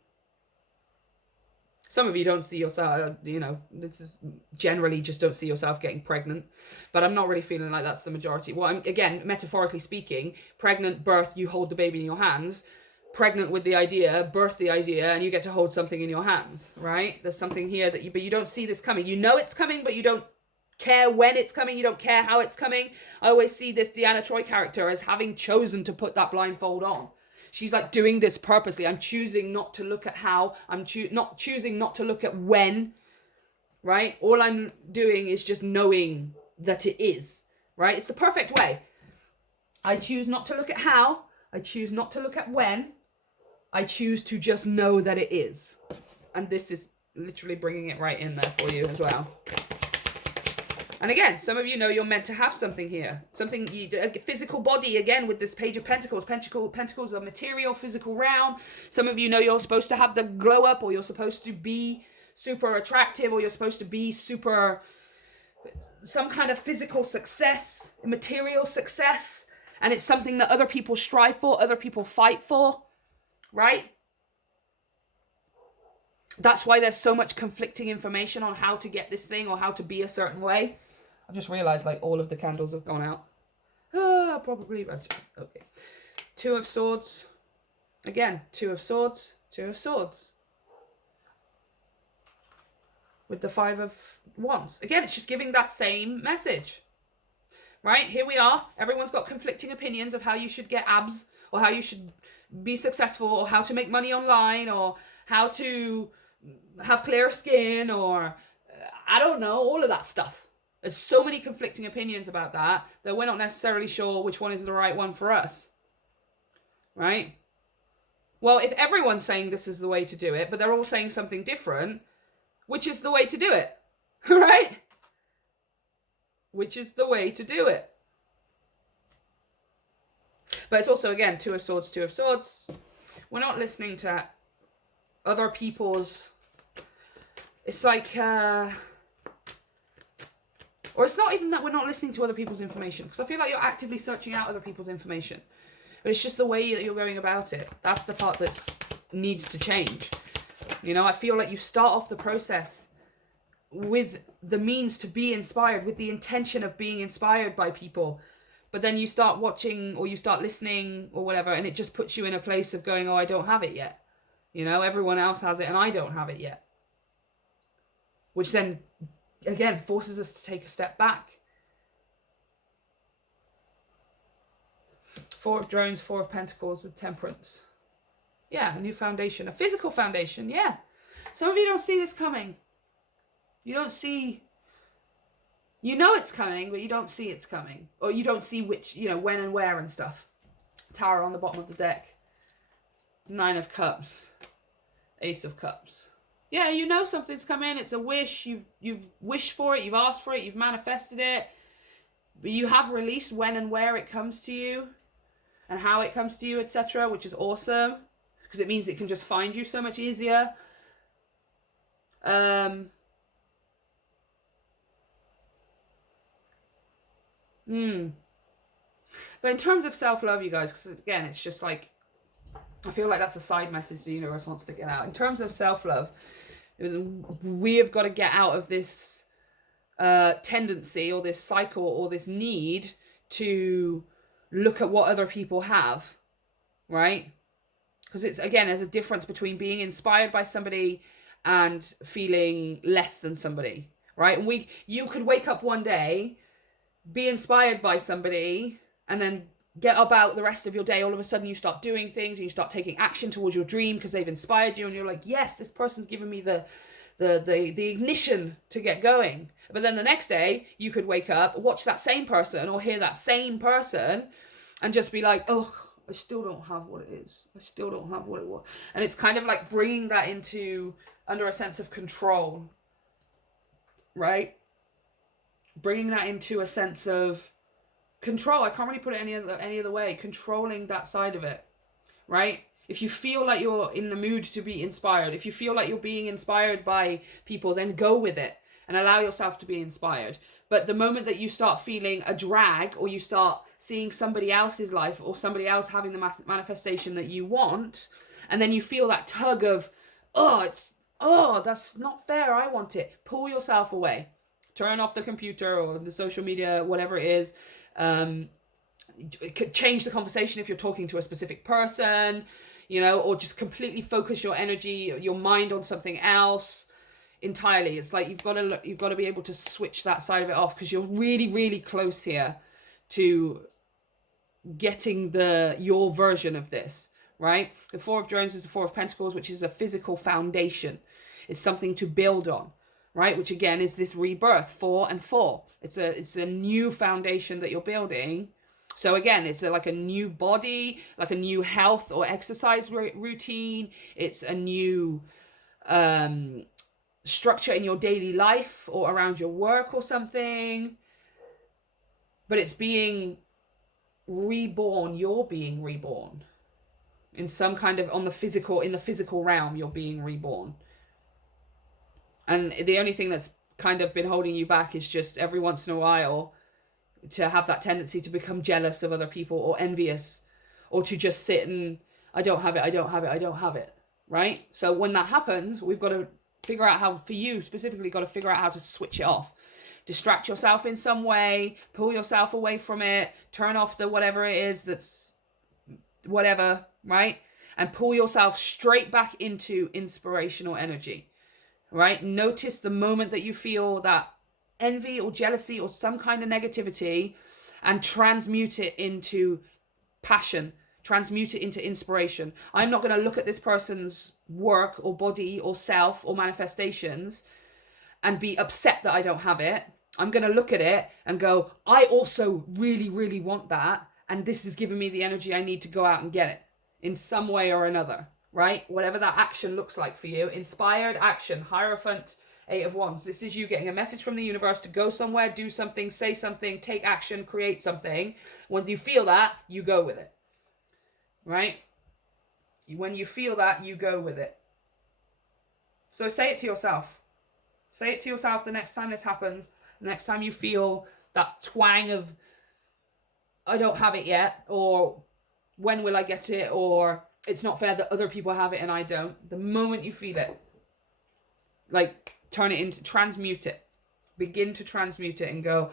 Some of you don't see yourself, this is generally just don't see yourself getting pregnant. But I'm not really feeling like that's the majority. Well, again, metaphorically speaking, pregnant, birth, you hold the baby in your hands. Pregnant with the idea, birth the idea, and you get to hold something in your hands, right? There's something here but you don't see this coming. You know it's coming, but you don't care when it's coming. You don't care how it's coming. I always see this Deanna Troi character as having chosen to put that blindfold on. She's like doing this purposely. I'm choosing not to look at how. I'm not choosing not to look at when, right? All I'm doing is just knowing that it is, right? It's the perfect way. I choose not to look at how. I choose not to look at when. I choose to just know that it is. And this is literally bringing it right in there for you as well. And again, some of you know you're meant to have something here. Something, a physical body, again, with this Page of Pentacles. Pentacles are material, physical realm. Some of you know you're supposed to have the glow up, or you're supposed to be super attractive, or you're supposed to be super, some kind of physical success, material success. And it's something that other people strive for, other people fight for, right? That's why there's so much conflicting information on how to get this thing or how to be a certain way. I've just realized like all of the candles have gone out. Probably. Okay. 2 of Swords. Again, 2 of Swords. 2 of Swords. With the 5 of Wands. Again, it's just giving that same message. Right? Here we are. Everyone's got conflicting opinions of how you should get abs, or how you should be successful, or how to make money online, or how to have clear skin, or I don't know, all of that stuff. There's so many conflicting opinions about that we're not necessarily sure which one is the right one for us. Right? Well, if everyone's saying this is the way to do it, but they're all saying something different, which is the way to do it? Right? Which is the way to do it? But it's also, again, 2 of Swords, 2 of Swords. We're not listening to other people's it's like, or it's not even that we're not listening to other people's information, because I feel like you're actively searching out other people's information, but it's just the way that you're going about it. That's the part that needs to change. You know, I feel like you start off the process with the means to be inspired, with the intention of being inspired by people, but then you start watching or you start listening or whatever, and it just puts you in a place of going, oh, I don't have it yet. You know, everyone else has it and I don't have it yet. Which then, again, forces us to take a step back. Four of Drones, Four of Pentacles with Temperance. Yeah, a new foundation, a physical foundation, yeah. Some of you don't see this coming. You don't see, you know it's coming, but you don't see it's coming. Or you don't see which, you know, when and where and stuff. Tower on the bottom of the deck. Nine of Cups. Ace of Cups. Yeah, you know something's coming. It's a wish. You've wished for it. You've asked for it. You've manifested it. But you have released when and where it comes to you. And how it comes to you, etc. Which is awesome. Because it means it can just find you so much easier. But in terms of self-love, you guys, because again, it's just like, I feel like that's a side message the universe wants to get out. In terms of self-love, we have got to get out of this tendency or this cycle or this need to look at what other people have, right? Because it's, again, there's a difference between being inspired by somebody and feeling less than somebody, right? And you could wake up one day, be inspired by somebody, and then get about the rest of your day. All of a sudden you start doing things and you start taking action towards your dream because they've inspired you, and you're like, yes, this person's given me the ignition to get going. But then the next day you could wake up, watch that same person or hear that same person and just be like, oh, I still don't have what it is. I still don't have what it was. And it's kind of like bringing that under a sense of control, right? Bringing that into a sense of control. I can't really put it any other way. Controlling that side of it, right? If you feel like you're in the mood to be inspired, if you feel like you're being inspired by people, then go with it and allow yourself to be inspired. But the moment that you start feeling a drag, or you start seeing somebody else's life or somebody else having the manifestation that you want, and then you feel that tug of, that's not fair, I want it, pull yourself away. Turn off the computer or the social media, whatever it is. It could change the conversation if you're talking to a specific person, you know, or just completely focus your energy, your mind on something else entirely. It's like you've got to be able to switch that side of it off, because you're really, really close here to getting your version of this, right? The Four of Drones is the Four of Pentacles, which is a physical foundation. It's something to build on, right? Which again is this rebirth, 4 and 4. It's a new foundation that you're building. So again, it's like a new body, like a new health or exercise routine. It's a new structure in your daily life or around your work or something. But it's being reborn. You're being reborn in some kind of in the physical realm. You're being reborn. And the only thing that's kind of been holding you back is just every once in a while to have that tendency to become jealous of other people or envious, or to just sit and, I don't have it, right? So when that happens, we've got to figure out how, for you specifically, got to figure out how to switch it off. Distract yourself in some way, pull yourself away from it, turn off the whatever it is that's whatever, right? And pull yourself straight back into inspirational energy. Right? Notice the moment that you feel that envy or jealousy or some kind of negativity, and transmute it into passion, transmute it into inspiration. I'm not going to look at this person's work or body or self or manifestations and be upset that I don't have it. I'm going to look at it and go, I also really, really want that. And this is giving me the energy I need to go out and get it in some way or another. Right? Whatever that action looks like for you. Inspired action. Hierophant, 8 of Wands. This is you getting a message from the universe to go somewhere, do something, say something, take action, create something. When you feel that, you go with it. Right? When you feel that, you go with it. So say it to yourself. Say it to yourself the next time this happens. The next time you feel that twang of, I don't have it yet, or when will I get it, or it's not fair that other people have it and I don't. The moment you feel it, like, turn it into, transmute it. Begin to transmute it and go,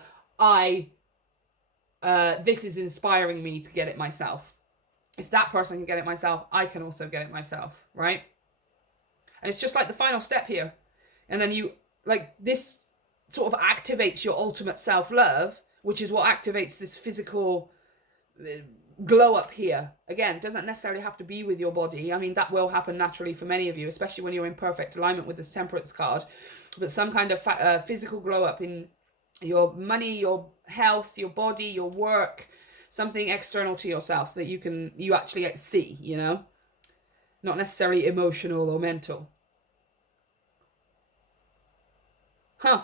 this is inspiring me to get it myself. If that person can get it myself, I can also get it myself, right? And it's just like the final step here. And then you, like, this sort of activates your ultimate self-love, which is what activates this physical glow up here. Again, doesn't necessarily have to be with your body. I mean, that will happen naturally for many of you, especially when you're in perfect alignment with this Temperance card. But some kind of physical glow up in your money, your health, your body, your work, something external to yourself that you actually see, you know? Not necessarily emotional or mental. Huh.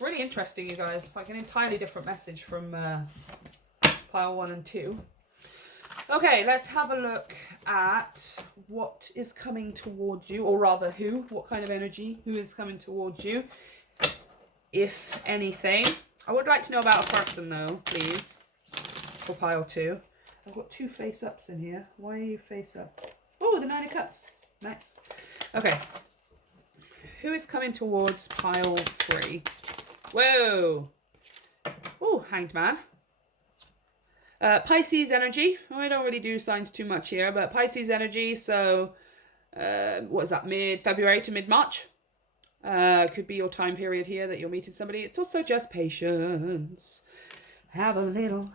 Really interesting, you guys. It's like an entirely different message from pile 1 and 2. Okay, let's have a look at what is coming towards you, or rather what kind of energy, who is coming towards you, if anything. I would like to know about a person though, please, for pile 2. I've got 2 face-ups in here. Why are you face-up? Oh, the 9 of Cups. Nice. Okay. Who is coming towards pile 3? Whoa. Oh, Hanged Man. Pisces energy. I don't really do signs too much here, but Pisces energy. So, what is that? Mid-February to mid-March. Could be your time period here that you're meeting somebody. It's also just patience. Have a little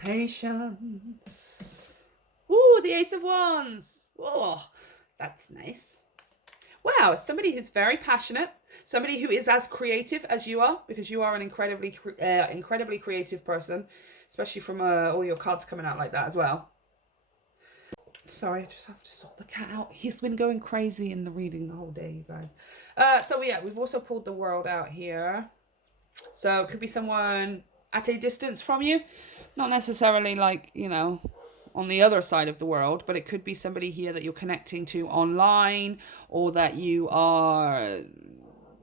patience. Ooh, the Ace of Wands. Oh, that's nice. Wow, somebody who's very passionate. Somebody who is as creative as you are, because you are an incredibly creative person. Especially from all your cards coming out like that as well. Sorry, I just have to sort the cat out. He's been going crazy in the reading the whole day, you guys. So yeah, we've also pulled the World out here. So it could be someone at a distance from you. Not necessarily like, you know, on the other side of the world, but it could be somebody here that you're connecting to online, or that you are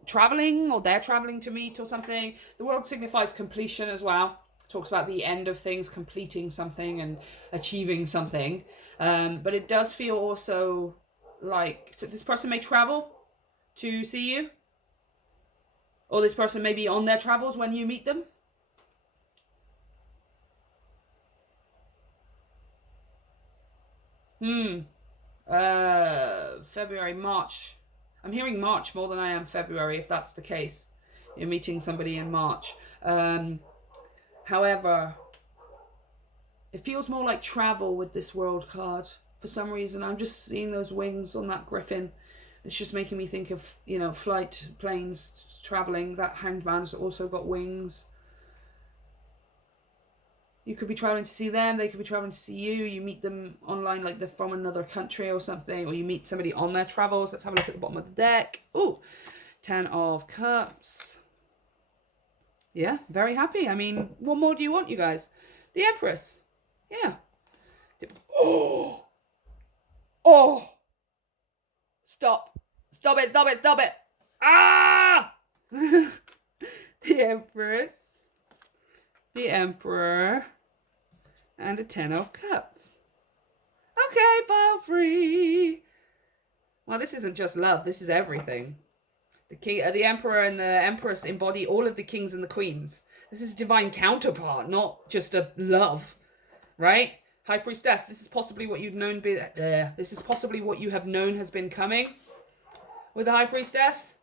traveling, or they're traveling to meet or something. The World signifies completion as well. Talks about the end of things, completing something and achieving something. But it does feel also like this person may travel to see you. Or this person may be on their travels when you meet them. February, March. I'm hearing March more than I am February, if that's the case. You're meeting somebody in March. However, it feels more like travel with this World card. For some reason, I'm just seeing those wings on that griffin. It's just making me think of, you know, flight, planes, traveling. That Hanged Man's also got wings. You could be traveling to see them. They could be traveling to see you. You meet them online, like they're from another country or something. Or you meet somebody on their travels. Let's have a look at the bottom of the deck. Ooh, 10 of Cups. Yeah, very happy. I mean, what more do you want, you guys? The Empress. Yeah. Oh! Oh! Stop. Stop it, stop it, stop it. Ah! The Empress. The Emperor. And a 10 of Cups. Okay, pile 3. Well, this isn't just love. This is everything. The king, the Emperor and the Empress embody all of the kings and the queens. This is divine counterpart, not just a love, right? High Priestess. This is possibly what you've known. This is possibly what you have known has been coming with the High Priestess.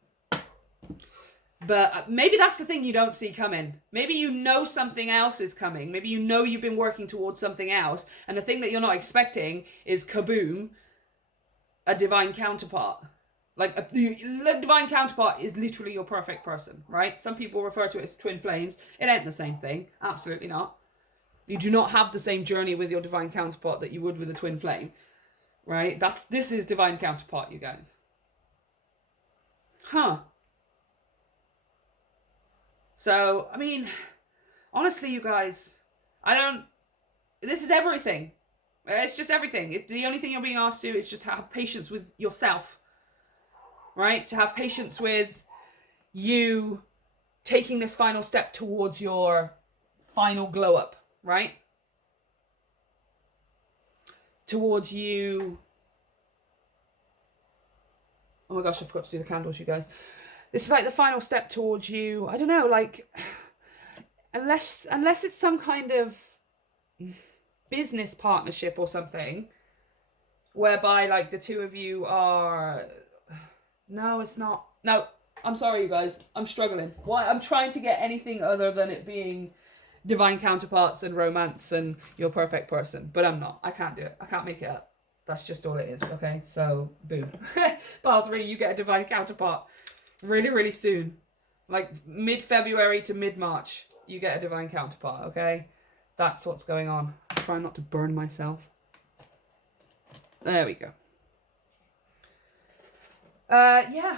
But maybe that's the thing you don't see coming. Maybe you know something else is coming. Maybe you know you've been working towards something else, and the thing that you're not expecting is kaboom, a divine counterpart. Like, the divine counterpart is literally your perfect person, right? Some people refer to it as twin flames. It ain't the same thing. Absolutely not. You do not have the same journey with your divine counterpart that you would with a twin flame, right? This is divine counterpart, you guys. Huh. So, I mean, honestly, you guys, this is everything. It's just everything. The only thing you're being asked to is just have patience with yourself. Right? To have patience with you taking this final step towards your final glow up, right? Towards you. Oh my gosh, I forgot to do the candles, you guys. This is like the final step towards you. I don't know, like, unless it's some kind of business partnership or something, whereby like the two of you are. No, it's not. No, I'm sorry, you guys. I'm struggling. Why? I'm trying to get anything other than it being divine counterparts and romance and your perfect person, but I'm not. I can't do it. I can't make it up. That's just all it is. Okay, so boom. Pile 3, you get a divine counterpart really, really soon, like mid-February to mid-March. You get a divine counterpart. Okay, that's what's going on. I'm trying not to burn myself. There we go. Yeah.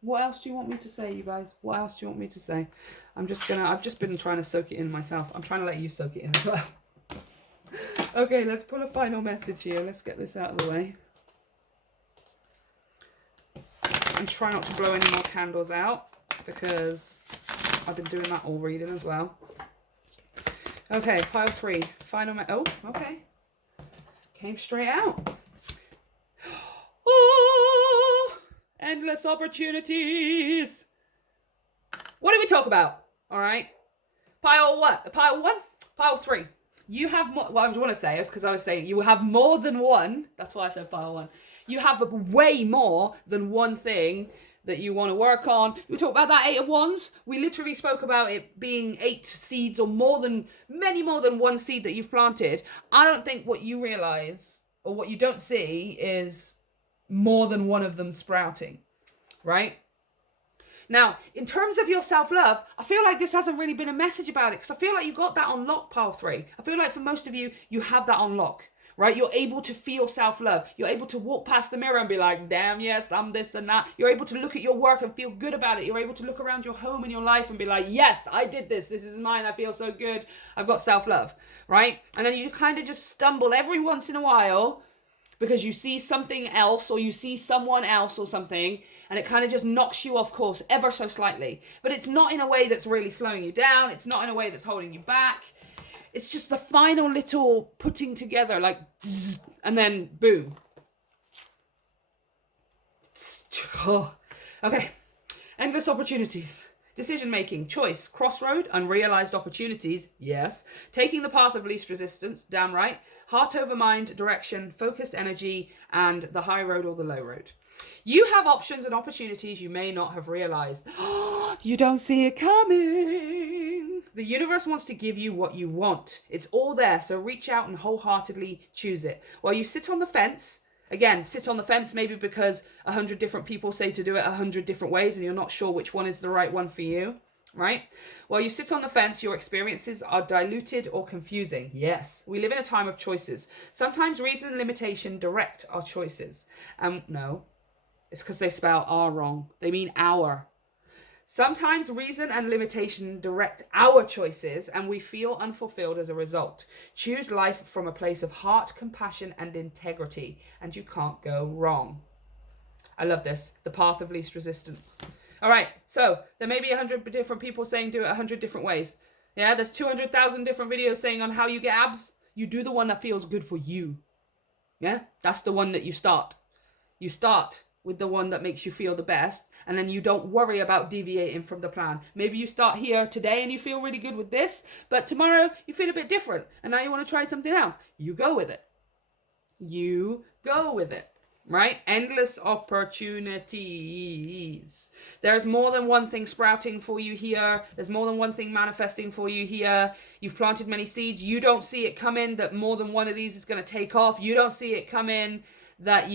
What else do you want me to say, you guys? What else do you want me to say? I've just been trying to soak it in myself. I'm trying to let you soak it in as well. Okay, let's put a final message here. Let's get this out of the way. And try not to blow any more candles out, because I've been doing that all reading as well. Okay, pile 3. Final oh, okay. Came straight out. Oh, endless opportunities. What did we talk about? All right. Pile what? Pile 1? Pile 3. You have more. What I want to say is, because I was saying you have more than one. That's why I said pile 1. You have way more than one thing that you want to work on. We talked about that 8 of Wands. We literally spoke about it being 8 seeds, or many more than one seed that you've planted. I don't think what you realize, or what you don't see, is more than one of them sprouting, right? Now, in terms of your self-love, I feel like this hasn't really been a message about it, because I feel like you got that on lock, pile 3. I feel like for most of you, you have that on lock, right? You're able to feel self-love. You're able to walk past the mirror and be like, damn, yes, I'm this and that. You're able to look at your work and feel good about it. You're able to look around your home and your life and be like, yes, I did this. This is mine. I feel so good. I've got self-love, right? And then you kind of just stumble every once in a while, because you see something else, or you see someone else or something, and it kind of just knocks you off course ever so slightly. But it's not in a way that's really slowing you down. It's not in a way that's holding you back. It's just the final little putting together, like, zzz, and then boom. Okay. Endless opportunities. Decision-making, choice, crossroad, unrealized opportunities, yes. Taking the path of least resistance, damn right. Heart over mind, direction, focused energy, and the high road or the low road. You have options and opportunities you may not have realized. You don't see it coming. The universe wants to give you what you want. It's all there, so reach out and wholeheartedly choose it. While you sit on the fence, again, sit on the fence maybe because 100 different people say to do it 100 different ways and you're not sure which one is the right one for you, right? While you sit on the fence, your experiences are diluted or confusing. Yes, we live in a time of choices. Sometimes reason and limitation direct our choices. No, it's because they spell "are" wrong. They mean "our." Sometimes reason and limitation direct our choices, and we feel unfulfilled as a result. Choose life from a place of heart, compassion, and integrity, and you can't go wrong. I love this. The path of least resistance. All right, so there may be 100 different people saying do it 100 different ways. Yeah, there's 200,000 different videos saying on how you get abs. You do the one that feels good for you. Yeah, that's the one that you start. You start with the one that makes you feel the best, and then you don't worry about deviating from the plan. Maybe you start here today and you feel really good with this, but tomorrow you feel a bit different and now you want to try something else. You go with it. You go with it, right? Endless opportunities. There's more than one thing sprouting for you here. There's more than one thing manifesting for you here. You've planted many seeds. You don't see it coming that more than one of these is going to take off. You don't see it coming that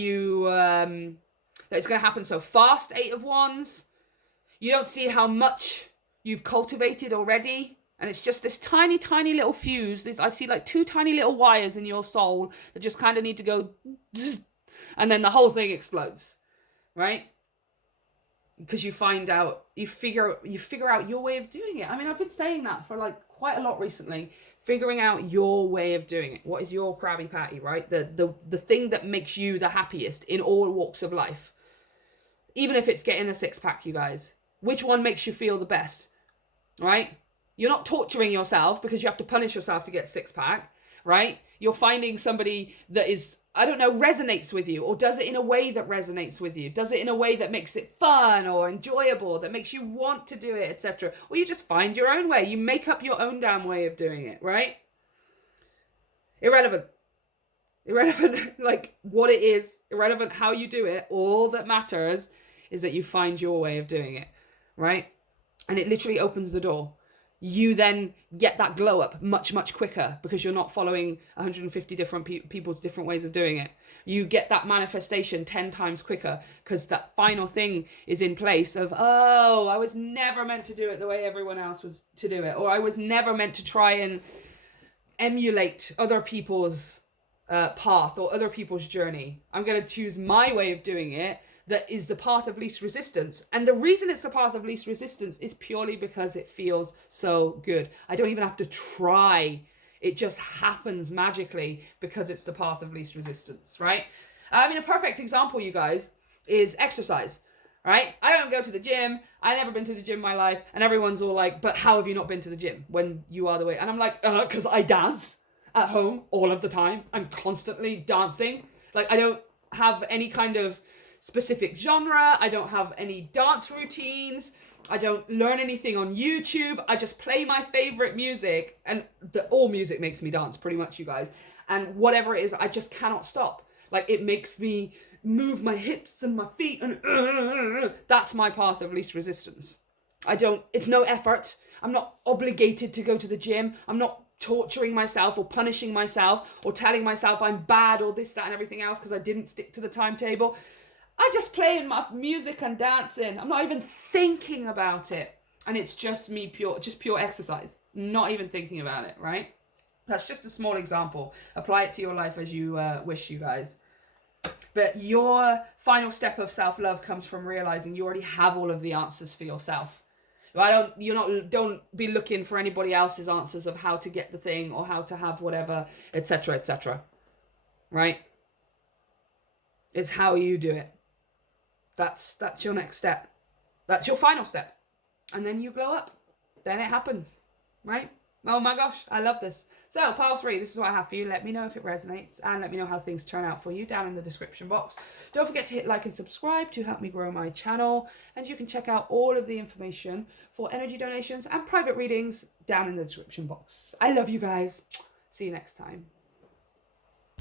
that it's going to happen so fast, 8 of Wands. You don't see how much you've cultivated already. And it's just this tiny, tiny little fuse. I see like 2 tiny little wires in your soul that just kind of need to go zzz, and then the whole thing explodes, right? Because you figure out your way of doing it. I mean, I've been saying that for like quite a lot recently. Figuring out your way of doing it. What is your Krabby Patty, right? The thing that makes you the happiest in all walks of life. even if it's getting a six-pack, you guys. Which one makes you feel the best, right? You're not torturing yourself because you have to punish yourself to get six-pack, right? You're finding somebody that is, I don't know, resonates with you, or does it in a way that resonates with you, does it in a way that makes it fun or enjoyable, that makes you want to do it, etc. Or you just find your own way. You make up your own damn way of doing it, right? Irrelevant. Like what it is, irrelevant how you do it. All that matters is that you find your way of doing it, right? And it literally opens the door. You then get that glow up much, much quicker because you're not following 150 different people's different ways of doing it. You get that manifestation 10 times quicker because that final thing is in place of, oh, I was never meant to do it the way everyone else was to do it. Or I was never meant to try and emulate other people's path or other people's journey. I'm going to choose my way of doing it that is the path of least resistance. And the reason it's the path of least resistance is purely because it feels so good. I don't even have to try. It just happens magically because it's the path of least resistance, right? I mean, a perfect example, you guys, is exercise, right? I don't go to the gym. I've never been to the gym in my life. And everyone's all like, but how have you not been to the gym when you are the way? And I'm like, because I dance at home all of the time. I'm constantly dancing. Like, I don't have any kind of specific genre. I don't have any dance routines. I don't learn anything on YouTube. I just play my favorite music, and all music makes me dance pretty much, you guys. And whatever it is, I just cannot stop. Like, it makes me move my hips and my feet, and that's my path of least resistance. It's no effort. I'm not obligated to go to the gym. I'm not torturing myself or punishing myself or telling myself I'm bad or this, that, and everything else because I didn't stick to the timetable. I just playing my music and dancing. I'm not even thinking about it. And it's just me pure exercise. Not even thinking about it, right? That's just a small example. Apply it to your life as you wish, you guys. But your final step of self-love comes from realizing you already have all of the answers for yourself. Don't be looking for anybody else's answers of how to get the thing or how to have whatever, etc., etc. Right? It's how you do it. That's your next step. That's your final step. And then you glow up. Then it happens. Right? Oh my gosh, I love this. So, pile 3, this is what I have for you. Let me know if it resonates and let me know how things turn out for you down in the description box. Don't forget to hit like and subscribe to help me grow my channel. And you can check out all of the information for energy donations and private readings down in the description box. I love you guys. See you next time.